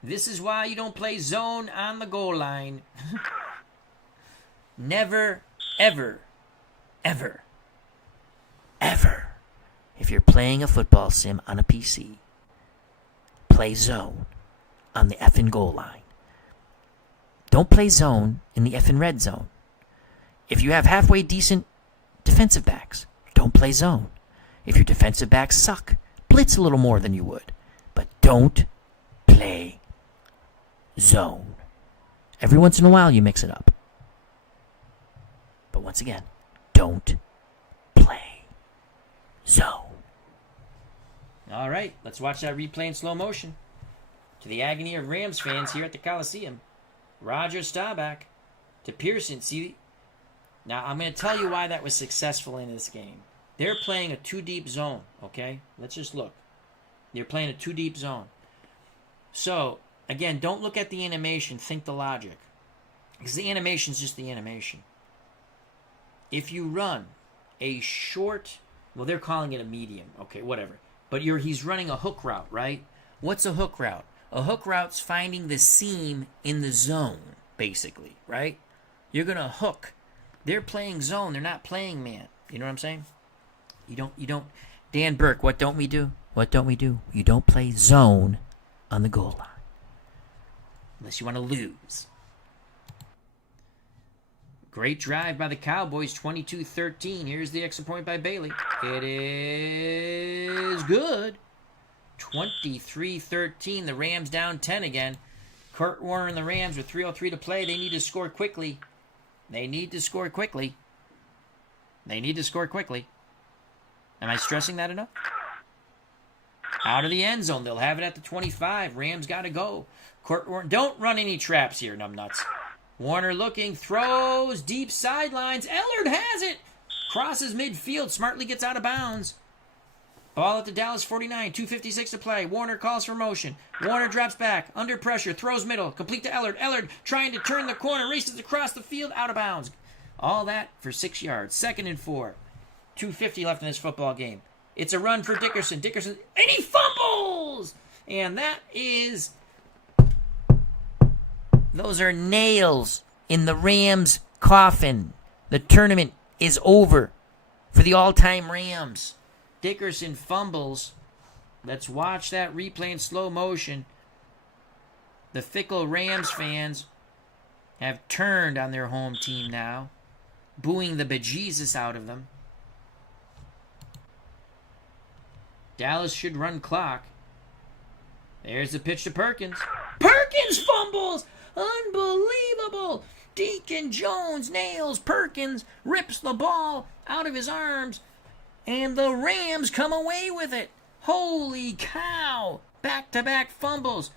This is why you don't play zone on the goal line. Never, ever, ever, ever, if you're playing a football sim on a PC, play zone on the effing goal line. Don't play zone in the effing red zone. If you have halfway decent defensive backs, don't play zone. If your defensive backs suck, blitz a little more than you would. But don't play zone. Every once in a while you mix it up. But once again, don't play zone. All right, let's watch that replay in slow motion. To the agony of Rams fans here at the Coliseum. Roger Staubach to Pearson. See, now I'm going to tell you why that was successful in this game. They're playing a 2-deep zone, okay? Let's just look. They're playing a 2-deep zone. So, again, don't look at the animation. Think the logic. Because the animation is just the animation. If you run a short, well, they're calling it a medium. Okay, whatever. But he's running a hook route, right? What's a hook route? A hook route's finding the seam in the zone, basically, right? You're going to hook. They're playing zone. They're not playing man. You know what I'm saying? You don't. Dan Burke, what don't we do? What don't we do? You don't play zone on the goal line. Unless you want to lose. Great drive by the Cowboys, 22-13. Here's the extra point by Bailey. It is good. 23-13. The Rams down 10 again. Kurt Warner and the Rams with 3:03 to play. They need to score quickly. They need to score quickly. They need to score quickly. Am I stressing that enough? Out of the end zone. They'll have it at the 25. Rams got to go. Kurt Warner. Don't run any traps here, numbnuts. Warner looking. Throws. Deep sidelines. Ellard has it. Crosses midfield. Smartly gets out of bounds. Ball at the Dallas 49. 2:56 to play. Warner calls for motion. Warner drops back. Under pressure. Throws middle. Complete to Ellard. Ellard trying to turn the corner. Races across the field. Out of bounds. All that for 6 yards. 2nd and 4. 2:50 left in this football game. It's a run for Dickerson. Dickerson. And he fumbles! And that is... Those are nails in the Rams' coffin. The tournament is over for the all-time Rams. Dickerson fumbles. Let's watch that replay in slow motion. The fickle Rams fans have turned on their home team now, booing the bejesus out of them. Dallas should run clock. There's the pitch to Perkins. Perkins fumbles! Unbelievable! Deacon Jones nails Perkins, rips the ball out of his arms, and the Rams come away with it. Holy cow! Back-to-back fumbles.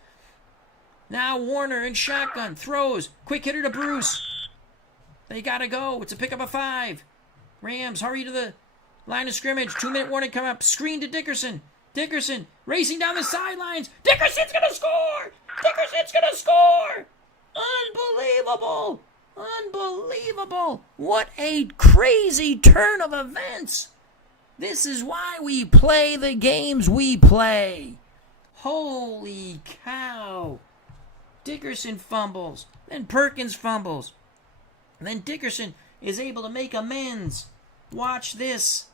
Now Warner in shotgun throws. Quick hitter to Bruce. They gotta go. It's a pickup of 5. Rams hurry to the line of scrimmage. 2-minute warning come up. Screen to Dickerson. Dickerson racing down the sidelines. Dickerson's gonna score! Dickerson's gonna score! Unbelievable! Unbelievable! What a crazy turn of events! This is why we play the games we play. Holy cow! Dickerson fumbles. Then Perkins fumbles. And then Dickerson is able to make amends. Watch this.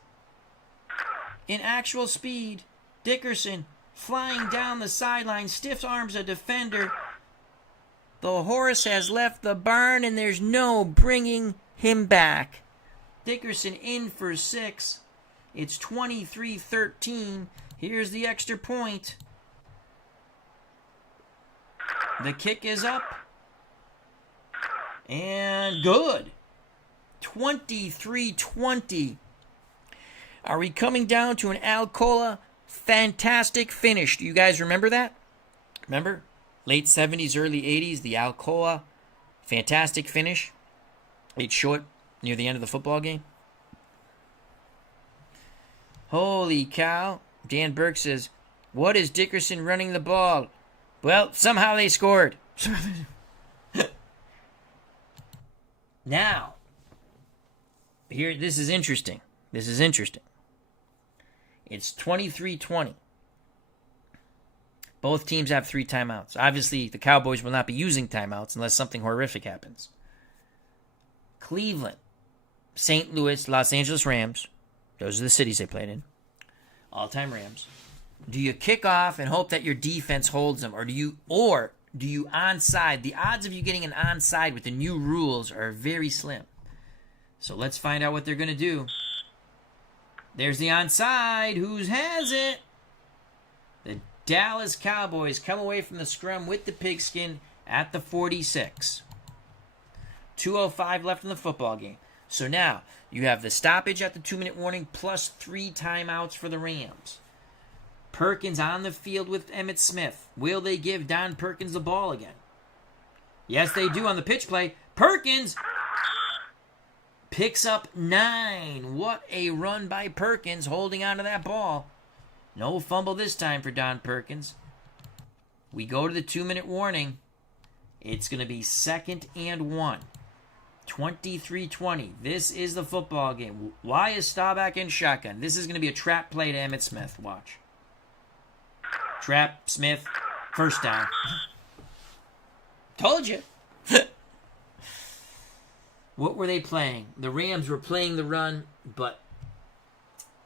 In actual speed, Dickerson flying down the sideline, stiff arms a defender. The horse has left the barn and there's no bringing him back. Dickerson in for 6. It's 23-13. Here's the extra point. The kick is up. And good. 23-20. Are we coming down to an Alcoa fantastic finish? Do you guys remember that? Remember? Late 70s, early 80s, the Alcoa fantastic finish. It's short. near the end of the football game. Holy cow. Dan Burke says, what is Dickerson running the ball? Well, somehow they scored. Now, here, this is interesting. It's 23-20. Both teams have 3 timeouts. Obviously, the Cowboys will not be using timeouts unless something horrific happens. Cleveland, St. Louis, Los Angeles Rams. Those are the cities they played in. All-time Rams. Do you kick off and hope that your defense holds them, or do you onside? The odds of you getting an onside with the new rules are very slim. So let's find out what they're going to do. There's the onside. Who has it? The Dallas Cowboys come away from the scrum with the pigskin at the 46. 2:05 left in the football game. So now you have the stoppage at the 2-minute warning plus 3 timeouts for the Rams. Perkins on the field with Emmitt Smith. Will they give Don Perkins the ball again? Yes, they do on the pitch play. Perkins picks up 9. What a run by Perkins holding on to that ball. No fumble this time for Don Perkins. We go to the 2-minute warning. It's going to be 2nd and 1. 23-20. This is the football game. Why is Staubach in shotgun? This is going to be a trap play to Emmitt Smith. Watch. Trap, Smith, first down. Told you. What were they playing? The Rams were playing the run, but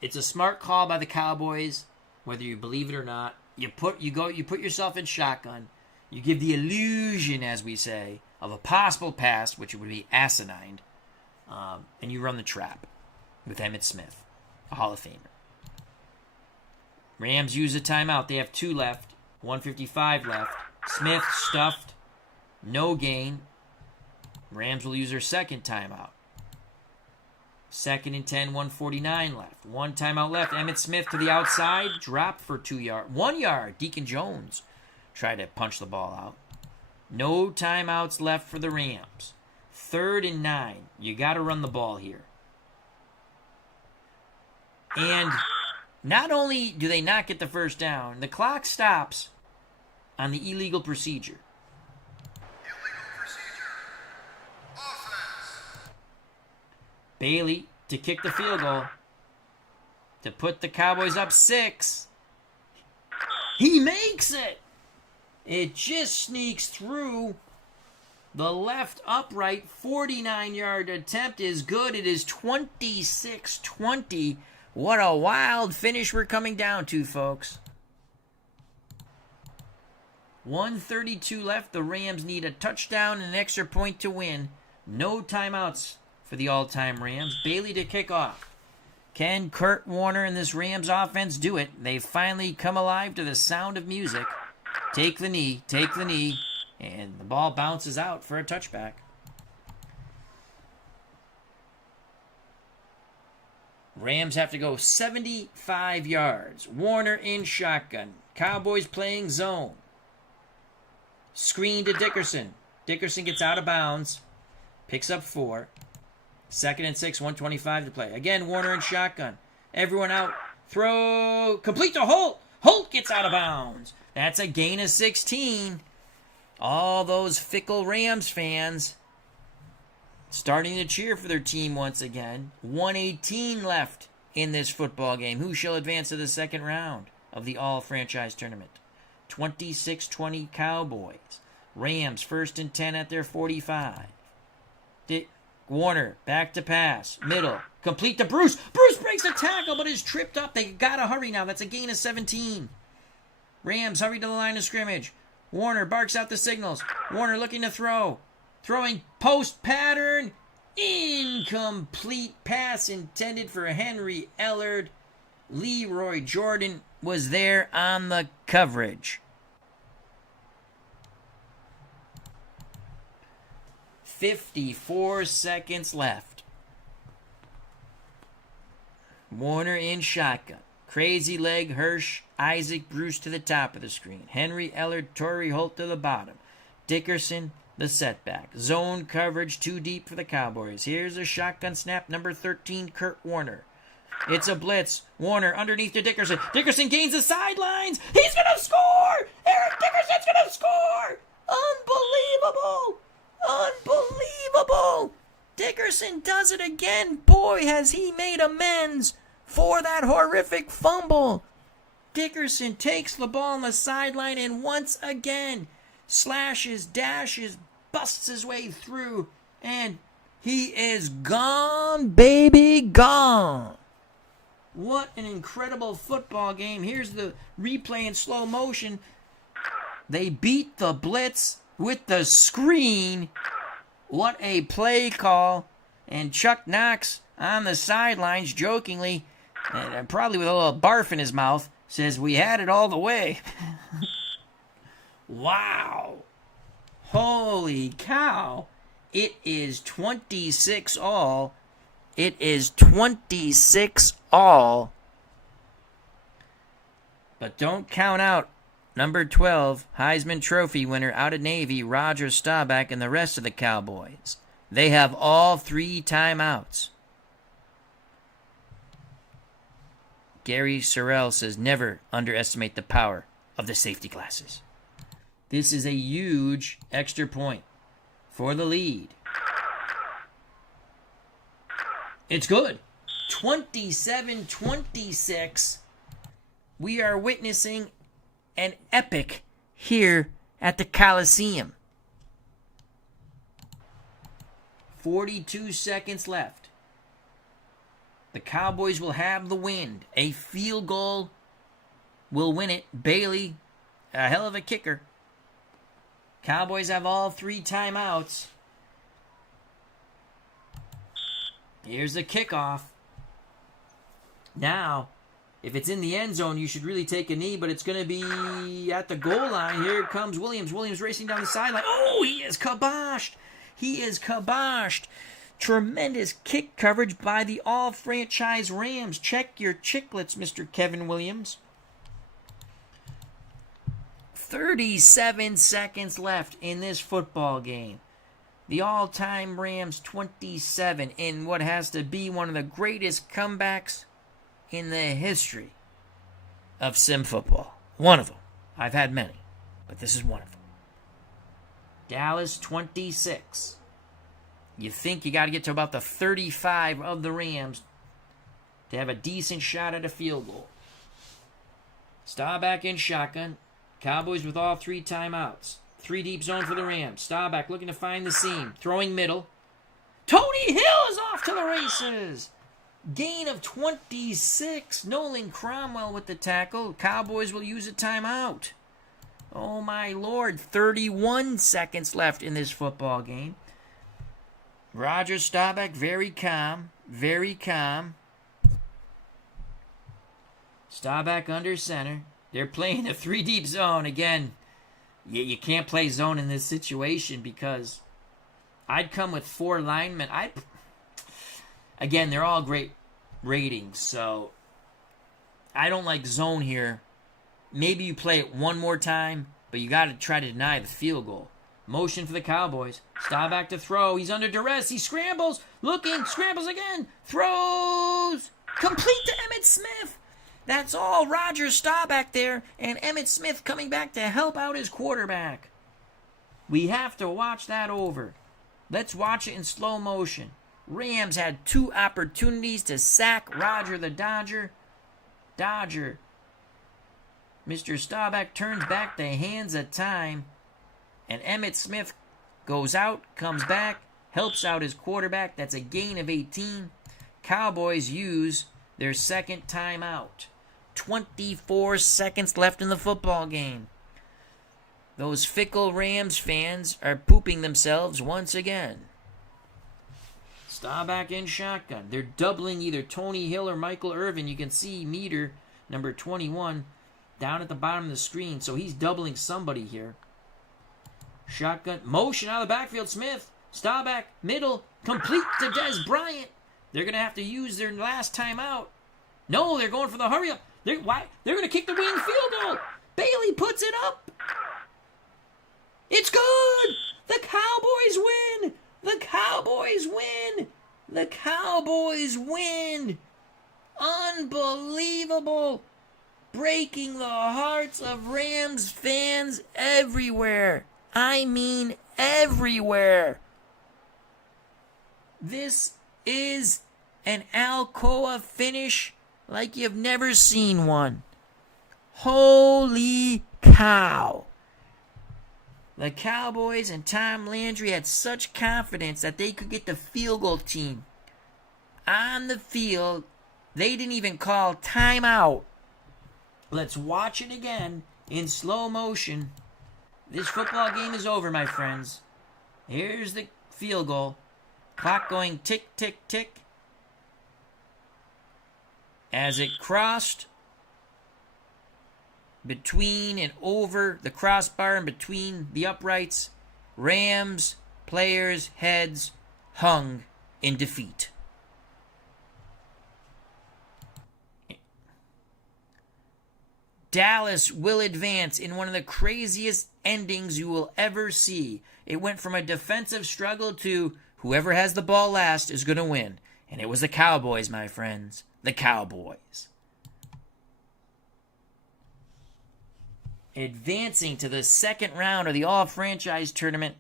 it's a smart call by the Cowboys, whether you believe it or not. You put yourself in shotgun. You give the illusion, as we say, of a possible pass, which would be asinine, and you run the trap with Emmitt Smith, a Hall of Famer. Rams use a timeout. They have 2 left. 1:55 left. Smith stuffed. No gain. Rams will use their second timeout. 2nd and 10, 1:49 left. 1 timeout left. Emmitt Smith to the outside. Dropped for 2 yards. 1 yard. Deacon Jones tried to punch the ball out. No timeouts left for the Rams. 3rd and 9. You got to run the ball here. And not only do they not get the first down, the clock stops on the illegal procedure. Illegal procedure. Offense. Bailey to kick the field goal to put the Cowboys up 6. He makes it. It just sneaks through the left upright. 49-yard attempt is good. It is 26-20. What a wild finish we're coming down to, folks. 1:32 left. The Rams need a touchdown and an extra point to win. No timeouts for the all-time Rams. Bailey to kick off. Can Kurt Warner and this Rams offense do it? They've finally come alive to the sound of music. Take the knee, and the ball bounces out for a touchback. Rams have to go 75 yards. Warner in shotgun. Cowboys playing zone. Screen to Dickerson. Dickerson gets out of bounds. Picks up 4. 2nd and 6, 1:25 to play. Again, Warner in shotgun. Everyone out. Throw. Complete to Holt. Holt gets out of bounds. That's a gain of 16. All those fickle Rams fans starting to cheer for their team once again. 1:18 left in this football game. Who shall advance to the second round of the all-franchise tournament? 26-20 Cowboys. Rams 1st and 10 at their 45. Warner back to pass. Middle. Complete to Bruce. Bruce breaks the tackle but is tripped up. They gotta hurry now. That's a gain of 17. Rams hurry to the line of scrimmage. Warner barks out the signals. Warner looking to throw. Throwing post pattern. Incomplete pass intended for Henry Ellard. Leroy Jordan was there on the coverage. 54 seconds left. Warner in shotgun. Crazy leg, Hirsch, Isaac, Bruce to the top of the screen. Henry Ellard, Torrey Holt to the bottom. Dickerson, the setback. Zone coverage too deep for the Cowboys. Here's a shotgun snap, number 13, Kurt Warner. It's a blitz. Warner underneath to Dickerson. Dickerson gains the sidelines. He's going to score! Eric Dickerson's going to score! Unbelievable! Unbelievable! Dickerson does it again. Boy, has he made amends for that horrific fumble. Dickerson takes the ball on the sideline and once again slashes, dashes, busts his way through, and he is gone, baby, gone. What an incredible football game. Here's the replay in slow motion. They beat the blitz with the screen. What a play call. And Chuck Knox on the sidelines jokingly, and probably with a little barf in his mouth, says, "We had it all the way." Wow. Holy cow. It is 26 all. It is 26 all. But don't count out number 12, Heisman Trophy winner out of Navy, Roger Staubach, and the rest of the Cowboys. They have all 3 timeouts. Gary Sorrell says, never underestimate the power of the safety classes. This is a huge extra point for the lead. It's good. 27-26. We are witnessing an epic here at the Coliseum. 42 seconds left. The Cowboys will have the wind. A field goal will win it. Bailey, a hell of a kicker. Cowboys have all 3 timeouts. Here's the kickoff. Now, if it's in the end zone, you should really take a knee, but it's going to be at the goal line. Here comes Williams. Williams racing down the sideline. Oh, he is kiboshed. He is kiboshed. Tremendous kick coverage by the all-franchise Rams. Check your chicklets, Mr. Kevin Williams. 37 seconds left in this football game. The all-time Rams 27 in what has to be one of the greatest comebacks in the history of sim football. One of them. I've had many, but this is one of them. Dallas 26. You think you got to get to about the 35 of the Rams to have a decent shot at a field goal. Staubach in shotgun. Cowboys with all 3 timeouts. 3 deep zone for the Rams. Staubach looking to find the seam. Throwing middle. Tony Hill is off to the races. Gain of 26. Nolan Cromwell with the tackle. Cowboys will use a timeout. Oh my Lord. 31 seconds left in this football game. Roger Staubach very calm. Very calm. Staubach under center. They're playing a 3 deep zone. Again, you can't play zone in this situation because I'd come with 4 linemen. Again, they're all great ratings, so I don't like zone here. Maybe you play it one more time, but you got to try to deny the field goal. Motion for the Cowboys. Staubach to throw. He's under duress. He scrambles. Looking. Scrambles again. Throws. Complete to Emmitt Smith. That's all Roger Staubach there, and Emmitt Smith coming back to help out his quarterback. We have to watch that over. Let's watch it in slow motion. Rams had 2 opportunities to sack Roger the Dodger. Mr. Staubach turns back the hands of time, and Emmitt Smith goes out, comes back, helps out his quarterback. That's a gain of 18. Cowboys use their second timeout. 24 seconds left in the football game. Those fickle Rams fans are pooping themselves once again. Staubach in shotgun. They're doubling either Tony Hill or Michael Irvin. You can see Meter, number 21, down at the bottom of the screen. So he's doubling somebody here. Shotgun. Motion out of the backfield. Smith. Staubach. Middle. Complete to Des Bryant. They're going to have to use their last timeout. No, they're going for the hurry up. They're going to kick the winning field goal. Bailey puts it up. It's good. The Cowboys win! The Cowboys win! The Cowboys win! Unbelievable! Breaking the hearts of Rams fans everywhere. I mean everywhere. This is an Alcoa finish like you've never seen one. Holy cow. The Cowboys and Tom Landry had such confidence that they could get the field goal team on the field. They didn't even call timeout. Let's watch it again in slow motion. This football game is over, my friends. Here's the field goal. Clock going tick, tick, tick. As it crossed between and over the crossbar and between the uprights, Rams players' heads hung in defeat. Dallas will advance in one of the craziest endings you will ever see. It went from a defensive struggle to whoever has the ball last is going to win. And it was the Cowboys, my friends. The Cowboys. Advancing to the second round of the All-Franchise Tournament,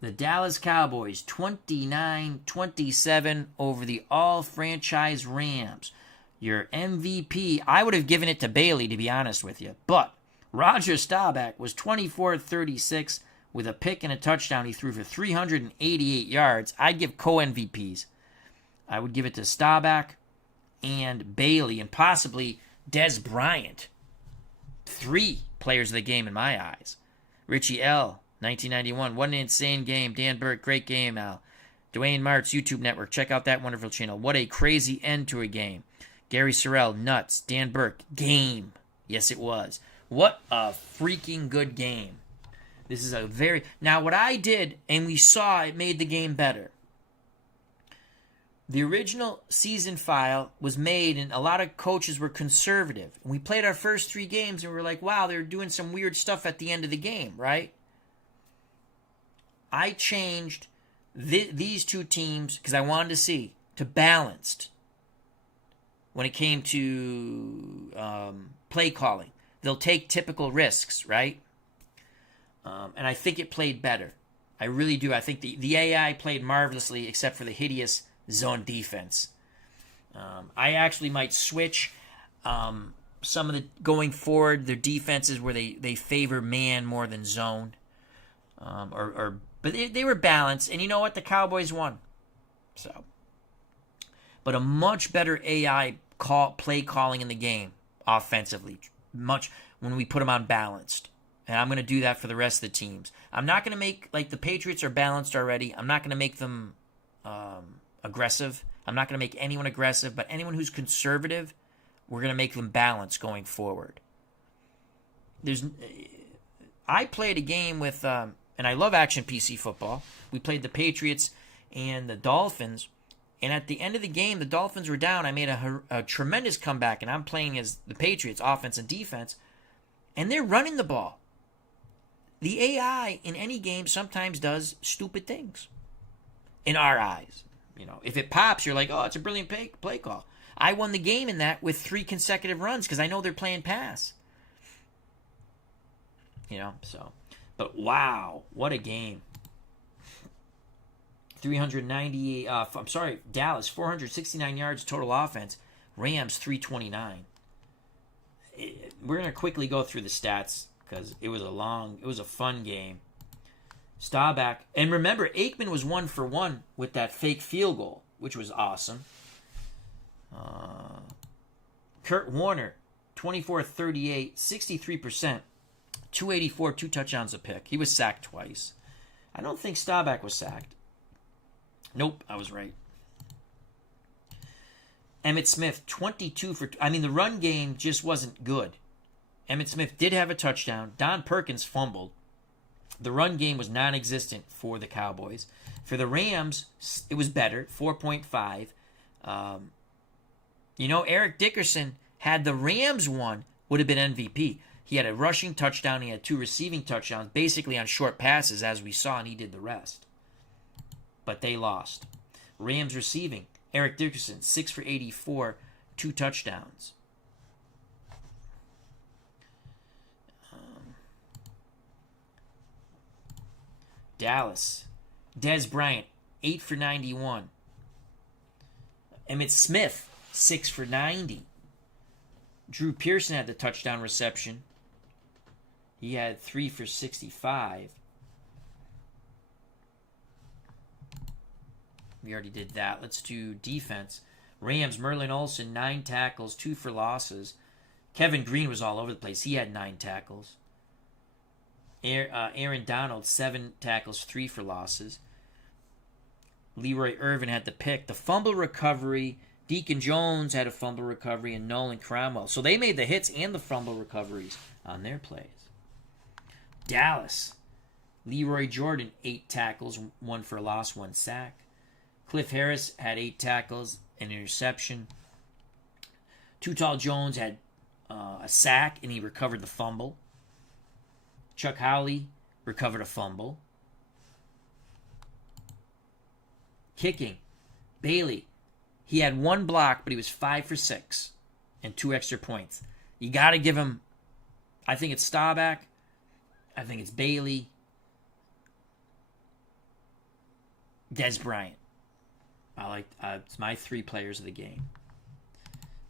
the Dallas Cowboys 29-27 over the All-Franchise Rams. Your MVP, I would have given it to Bailey, to be honest with you. But Roger Staubach was 24-36 with a pick and a touchdown. He threw for 388 yards. I'd give co-MVPs. I would give it to Staubach and Bailey and possibly Des Bryant. 3 players of the game in my eyes. Richie L., 1991. What an insane game. Dan Burke, great game, Al. Dwayne Martz, YouTube Network. Check out that wonderful channel. What a crazy end to a game. Gary Sorrell, nuts. Dan Burke, game. Yes, it was. What a freaking good game. This is a very... Now, what I did, and we saw it made the game better. The original season file was made, and a lot of coaches were conservative. And we played our first 3 games, and we were like, wow, they're doing some weird stuff at the end of the game, right? I changed these 2 teams, because I wanted to see, to balanced when it came to play calling. They'll take typical risks, right? And I think it played better. I really do. I think the AI played marvelously, except for the hideous zone defense. I actually might switch some of the going forward, their defenses where they favor man more than zone. But they were balanced, and you know what? The Cowboys won. So, but a much better AI play calling in the game offensively, much when we put them on balanced. And I'm going to do that for the rest of the teams. I'm not going to make, like the Patriots are balanced already. I'm not going to make them aggressive. I'm not going to make anyone aggressive, but anyone who's conservative, we're going to make them balanced going forward. I played a game with, and I love action PC football. We played the Patriots and the Dolphins, and at the end of the game, the Dolphins were down. I made a tremendous comeback, and I'm playing as the Patriots, offense and defense, and they're running the ball. The AI in any game sometimes does stupid things in our eyes. You know, if it pops, you're like, oh, it's a brilliant play call. I won the game in that with 3 consecutive runs because I know they're playing pass. You know, so. But wow, what a game. 398, Dallas, 469 yards total offense. Rams, 329. We're going to quickly go through the stats because it was a fun game. Staubach, and remember, Aikman was 1 for 1 with that fake field goal, which was awesome. Kurt Warner, 24-38, 63%, 284, 2 touchdowns a pick. He was sacked twice. I don't think Staubach was sacked. Nope, I was right. Emmitt Smith, 22 for... the run game just wasn't good. Emmitt Smith did have a touchdown. Don Perkins fumbled. The run game was non-existent for the Cowboys. For the Rams, it was better, 4.5. Eric Dickerson, had the Rams won, would have been MVP. He had a rushing touchdown. He had 2 receiving touchdowns, basically on short passes, as we saw, and he did the rest. But they lost. Rams receiving. Eric Dickerson, 6 for 84, 2 touchdowns. Dallas. Dez Bryant, 8 for 91. Emmitt Smith, 6 for 90. Drew Pearson had the touchdown reception. He had 3 for 65. We already did that. Let's do defense. Rams, Merlin Olsen, 9 tackles, 2 for losses. Kevin Green was all over the place. He had 9 tackles. Aaron Donald, 7 tackles, 3 for losses. Leroy Irvin had the pick. The fumble recovery, Deacon Jones had a fumble recovery, and Nolan Cromwell. So they made the hits and the fumble recoveries on their plays. Dallas, Leroy Jordan, 8 tackles, 1 for a loss, 1 sack. Cliff Harris had 8 tackles, an interception. Too Tall Jones had a sack, and he recovered the fumble. Chuck Howley recovered a fumble. Kicking, Bailey, he had 1 block, but he was 5 for 6 and 2 extra points. You got to give him, I think it's Staubach, I think it's Bailey, Dez Bryant. It's my 3 players of the game.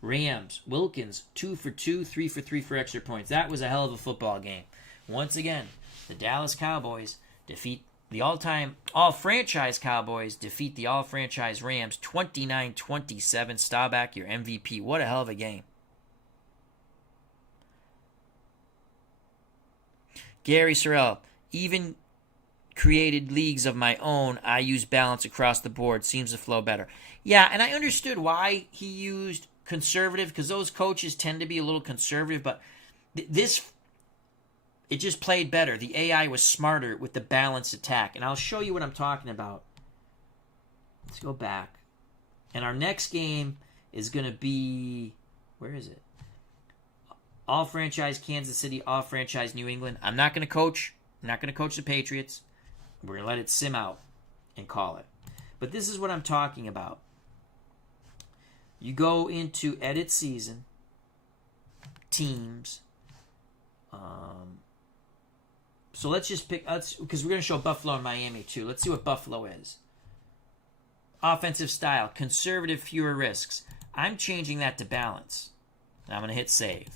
Rams, Wilkins, 2 for 2, 3 for 3 for extra points. That was a hell of a football game. Once again, the Dallas Cowboys defeat the all-franchise Cowboys, defeat the all-franchise Rams 29-27. Staubach, your MVP. What a hell of a game. Gary Sorrell, even created leagues of my own. I use balance across the board. Seems to flow better. Yeah, and I understood why he used conservative, because those coaches tend to be a little conservative, but it just played better. The AI was smarter with the balanced attack. And I'll show you what I'm talking about. Let's go back. And our next game is going to be... Where is it? All-franchise Kansas City, all-franchise New England. I'm not going to coach. I'm not going to coach the Patriots. We're going to let it sim out and call it. But this is what I'm talking about. You go into edit season, teams. So let's just pick, because we're going to show Buffalo and Miami too. Let's see what Buffalo is. Offensive style, conservative, fewer risks. I'm changing that to balance. And I'm going to hit save.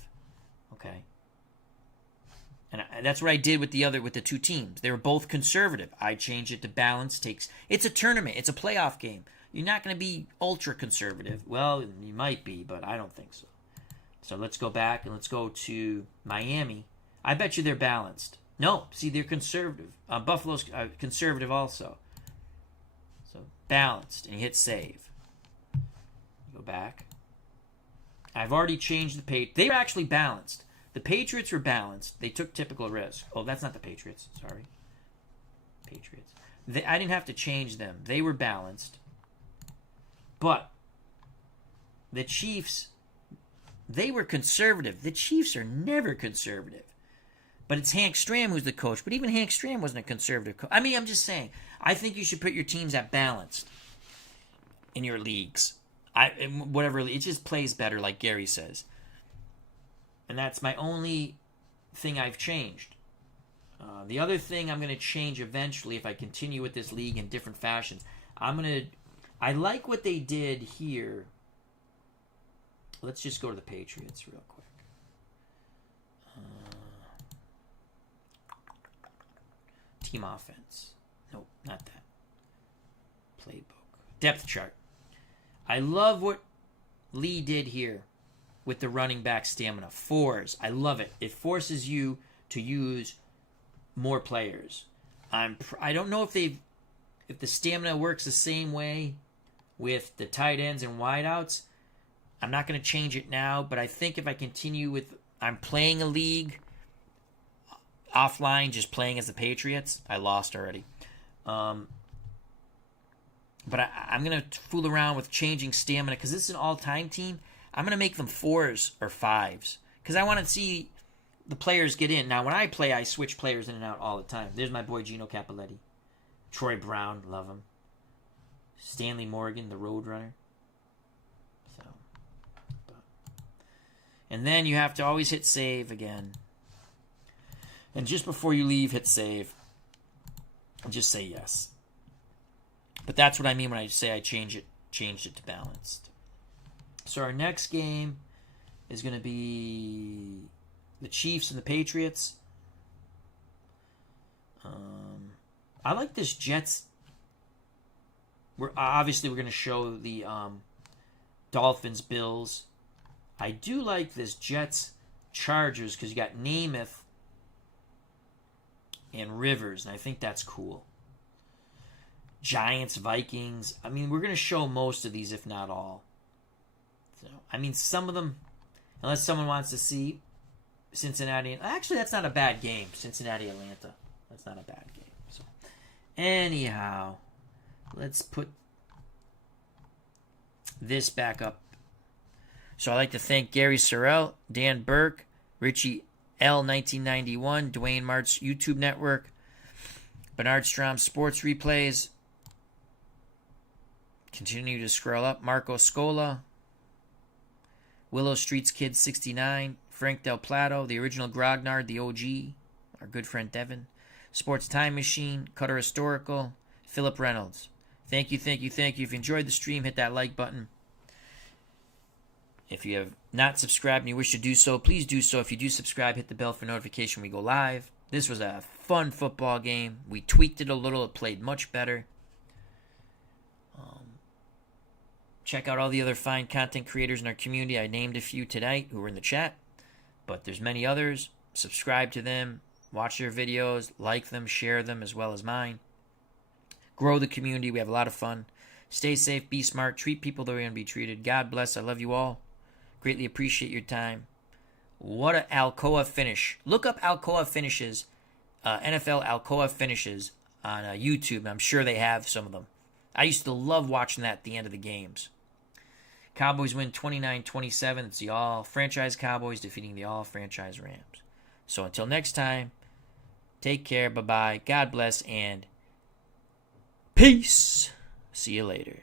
Okay. And that's what I did with the 2 teams. They were both conservative. I changed it to balance. It's a tournament. It's a playoff game. You're not going to be ultra conservative. Well, you might be, but I don't think so. So let's go back and let's go to Miami. I bet you they're balanced. No, see, they're conservative. Buffalo's conservative also. So balanced, and you hit save. Go back. I've already changed the page. They were actually balanced. The Patriots were balanced. They took typical risk. Oh, that's not the Patriots. Sorry. Patriots. I didn't have to change them. They were balanced. But the Chiefs, they were conservative. The Chiefs are never conservative. But it's Hank Stram who's the coach. But even Hank Stram wasn't a conservative coach. I mean, I'm just saying. I think you should put your teams at balanced in your leagues. It just plays better, like Gary says. And that's my only thing I've changed. The other thing I'm going to change eventually, if I continue with this league in different fashions, I like what they did here. Let's just go to the Patriots real quick. Team offense. Nope, not that. Playbook. Depth chart. I love what Lee did here with the running back stamina. 4s. I love it. It forces you to use more players. I don't know if the stamina works the same way with the tight ends and wideouts. I'm not going to change it now, but I think if I continue with... I'm playing a league offline, just playing as the Patriots. I lost already. But I'm going to fool around with changing stamina because this is an all-time team. I'm going to make them 4s or 5s because I want to see the players get in. Now, when I play, I switch players in and out all the time. There's my boy Gino Capoletti. Troy Brown, love him. Stanley Morgan, the Roadrunner. So, and then you have to always hit save again. And just before you leave, hit save. And just say yes. But that's what I mean when I say I changed it to balanced. So our next game is going to be the Chiefs and the Patriots. I like this Jets. We're going to show the Dolphins Bills. I do like this Jets Chargers because you got Namath and Rivers, and I think that's cool. Giants, Vikings. I mean, we're going to show most of these, if not all. So, I mean, some of them, unless someone wants to see Cincinnati. Actually, that's not a bad game. Cincinnati, Atlanta. That's not a bad game. So, anyhow, let's put this back up. So I'd like to thank Gary Sorrell, Dan Burke, Richie L. 1991, Dwayne Mart's YouTube network, Bernard Strom Sports Replays. Continue to scroll up. Marco Scola, Willow Streets Kid 69, Frank Del Plato, the original Grognard, the OG, our good friend Devin, Sports Time Machine, Cutter Historical, Philip Reynolds. Thank you. If you enjoyed the stream, hit that like button. If you have not subscribed and you wish to do so, please do so. If you do subscribe, hit the bell for notification when we go live. This was a fun football game. We tweaked it a little. It played much better. Check out all the other fine content creators in our community. I named a few tonight who were in the chat, but there's many others. Subscribe to them, watch their videos, like them, share them, as well as mine. Grow the community. We have a lot of fun. Stay safe, be smart, treat people the way you want to be treated. God bless. I love you all. Greatly appreciate your time. What an Alcoa finish. Look up Alcoa finishes, NFL Alcoa finishes on YouTube. I'm sure they have some of them. I used to love watching that at the end of the games. Cowboys win 29-27. It's the all-franchise Cowboys defeating the all-franchise Rams. So until next time, take care, bye-bye, God bless, and peace. See you later.